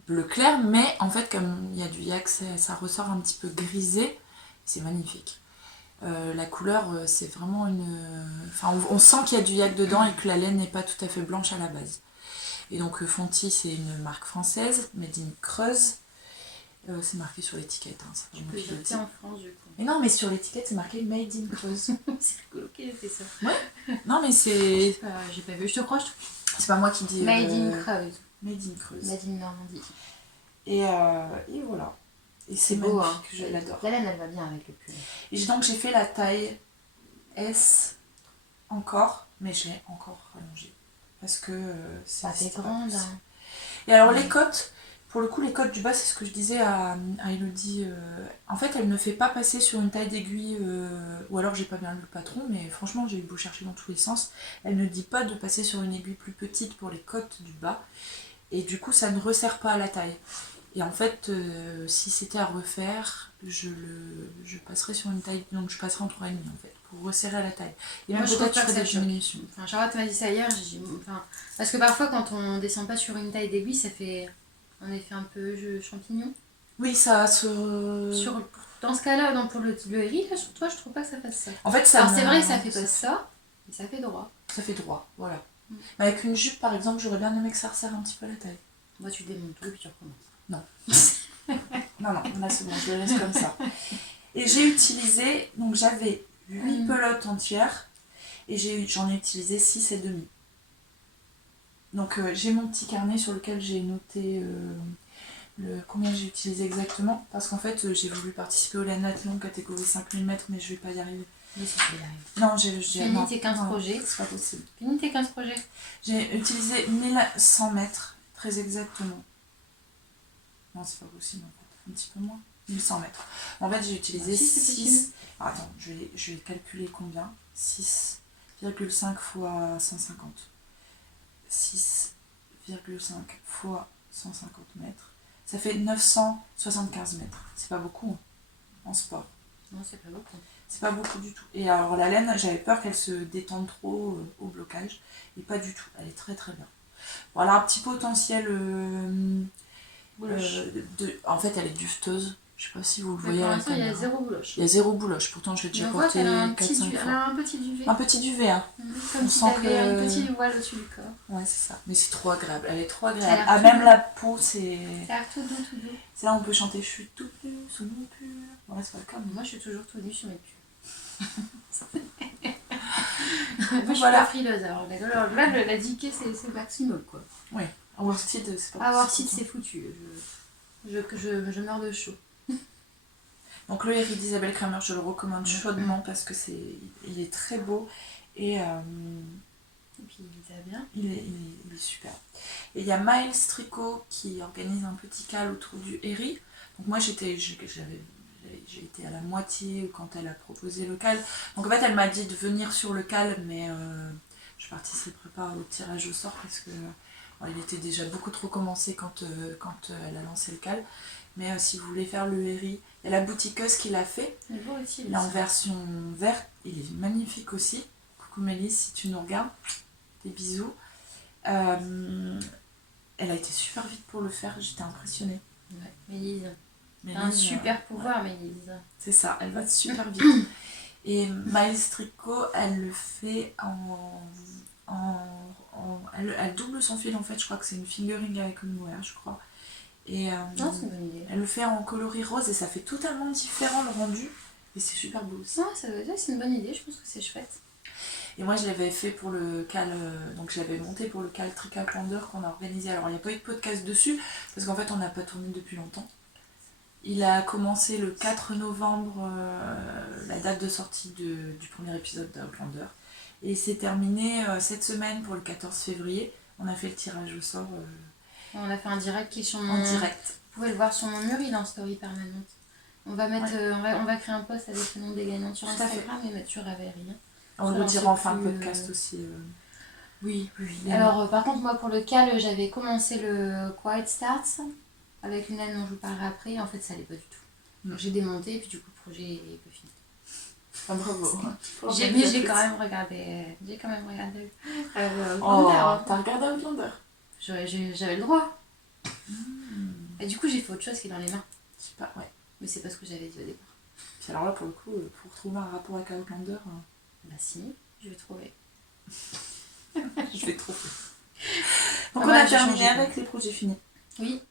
bleu clair, mais en fait comme il y a du yak, ça ressort un petit peu grisé, c'est magnifique. La couleur c'est vraiment enfin on sent qu'il y a du yak dedans et que la laine n'est pas tout à fait blanche à la base. Et donc Fonty c'est une marque française, Made in Creuse. C'est marqué sur l'étiquette. Hein, Tu peux le en France du coup. Mais non, mais sur l'étiquette c'est marqué Made in Creuse. C'est rigolo qu'elle ait fait ça. Ouais. Non mais c'est... J'ai pas vu, je te crois. C'est pas moi qui dis... Made in Creuse. Made in Creuse. Made in Normandie. Et voilà. Et c'est beau, magnifique, hein. je l'adore. La laine elle va bien avec le pull. Et donc j'ai fait la taille S encore, mais je l'ai encore rallongée. Parce que c'est grande. Hein. Et alors les cotes, pour le coup les cotes du bas, c'est ce que je disais à Elodie. En fait elle ne fait pas passer sur une taille d'aiguille, ou alors j'ai pas bien lu le patron, mais franchement j'ai eu beau chercher dans tous les sens. Elle ne dit pas de passer sur une aiguille plus petite pour les cotes du bas. Et du coup ça ne resserre pas à la taille. Et en fait, si c'était à refaire, je passerais sur une taille, donc je passerais en 3,5 en fait, pour resserrer à la taille. Et même peut-être tu ferais des diminutions. Enfin, Charlotte m'a dit ça hier, parce que parfois quand on descend pas sur une taille d'aiguille, ça fait un effet un peu champignon. Oui, ça Pour dans ce cas-là, donc pour le héri, là, toi, je trouve pas que ça fasse ça. En fait, ça Alors, me- c'est vrai que ça fait pas ça, mais ça fait droit. Ça fait droit, voilà. Mm. Mais avec une jupe, par exemple, j'aurais bien aimé que ça resserre un petit peu la taille. Moi, tu démontes tout et puis tu recommences. Non, là c'est bon, je le laisse comme ça. Et j'ai utilisé, donc j'avais 8 pelotes entières et j'en ai utilisé 6 et demi. Donc j'ai mon petit carnet sur lequel j'ai noté combien j'ai utilisé exactement, parce qu'en fait j'ai voulu participer au Lanathlon catégorie 5000 mètres, mais je vais pas y arriver. Mais si je vais y arriver. Non, j'ai Finis tes 15 projets. C'est pas possible. Finis tes 15 projets. J'ai utilisé 1100 mètres, très exactement. Non, c'est pas possible en fait, un petit peu moins. 1100 mètres. En fait, j'ai utilisé Ah, si, c'est 6. possible. Attends, je vais calculer combien. 6,5 fois 150. 6,5 fois 150 mètres. Ça fait 975 mètres. C'est pas beaucoup hein, en sport. Non, c'est pas beaucoup. C'est pas beaucoup du tout. Et alors la laine, j'avais peur qu'elle se détende trop au blocage. Et pas du tout. Elle est très très bien. Voilà un petit potentiel en fait, elle est dufteuse. Je sais pas si vous le voyez pour à la l'instant, il y a caméra. 0 bouloche. Il y a 0 bouloche. Pourtant, je l'ai déjà On voit porté qu'elle a un 4-5 petit, elle fois. a un petit duvet. Un petit duvet, hein. Comme On si sent t'avais que- une petite voile au-dessus du corps. Ouais, c'est ça. Mais c'est trop agréable. Elle est trop Elle a agréable. l'air Ah, tout même doux. la peau, c'est... Ça a l'air tout doux, tout doux. C'est là où on peut chanter « Je suis toute nue, sous mon pull ». Bon, là, c'est pas le cas. mais- Moi, je suis toujours tout nue sur mes pulls. Donc, Moi, je suis voilà. pas frileuse. Alors là, la diquée, c'est le maximum, quoi. Worsted, c'est pas Avoir possible. site, c'est foutu. Je meurs de chaud. Donc, le héri d'Isabelle Kramer, je le recommande chaudement parce que il est très beau et Et puis, ça va bien. il est super. Et il y a Miles Tricot qui organise un petit cal autour du héri. Donc moi j'ai été à la moitié quand elle a proposé le cal. Donc en fait elle m'a dit de venir sur le cal, mais je participerai pas au tirage au sort parce que il était déjà beaucoup trop commencé quand elle a lancé le cal. Mais si vous voulez faire le héri, il y a la boutiqueuse qui l'a fait. Il est beau aussi. Il est en version verte, il est magnifique aussi. Coucou Mélisse, si tu nous regardes, des bisous. Elle a été super vite pour le faire, j'étais impressionnée. Ouais, Mélise. Mélise, Un super pouvoir, ouais. Mélise. C'est ça, elle va super vite. Et Miles Tricot, elle le fait elle double son fil en fait, je crois que c'est une fingering avec une mohair, je crois. Et Non, c'est une bonne idée. elle le fait en coloris rose et ça fait totalement différent le rendu. Et c'est super beau aussi. Non, c'est une bonne idée, je pense que c'est chouette. Et moi je l'avais fait pour le cal, donc je l'avais monté pour le cal Trical Planner qu'on a organisé. Alors il n'y a pas eu de podcast dessus, parce qu'en fait on n'a pas tourné depuis longtemps. Il a commencé le 4 novembre, la date de sortie du premier épisode d'Outlander. Et il s'est terminé cette semaine pour le 14 février. On a fait le tirage au sort On a fait un direct qui est sur en direct. Vous pouvez le voir sur mon mur, il est en story permanente. On va mettre, on va créer un post avec le nom des gagnants sur Tout à fait. Instagram et mettre sur Avery. On le Alors, dira c'est en fin de plus, podcast aussi. Oui. Alors par contre moi pour le cal j'avais commencé le Quiet Starts avec une laine dont je vous parlerai après, en fait ça allait pas du tout. Donc j'ai démonté et puis du coup le projet est pas fini. Enfin, bravo. Mais j'ai quand même regardé. Oh, Outlander. t'as regardé Outlander? J'avais le droit. Et du coup j'ai fait autre chose qui est dans les mains. Je sais pas, ouais. Mais c'est pas ce que j'avais dit au départ. Puis alors là pour le coup, pour trouver un rapport avec Outlander, Bah si, je vais trouver. je vais trouver. Pas Donc on mal, a j'ai terminé changé. avec les projets finis. Oui,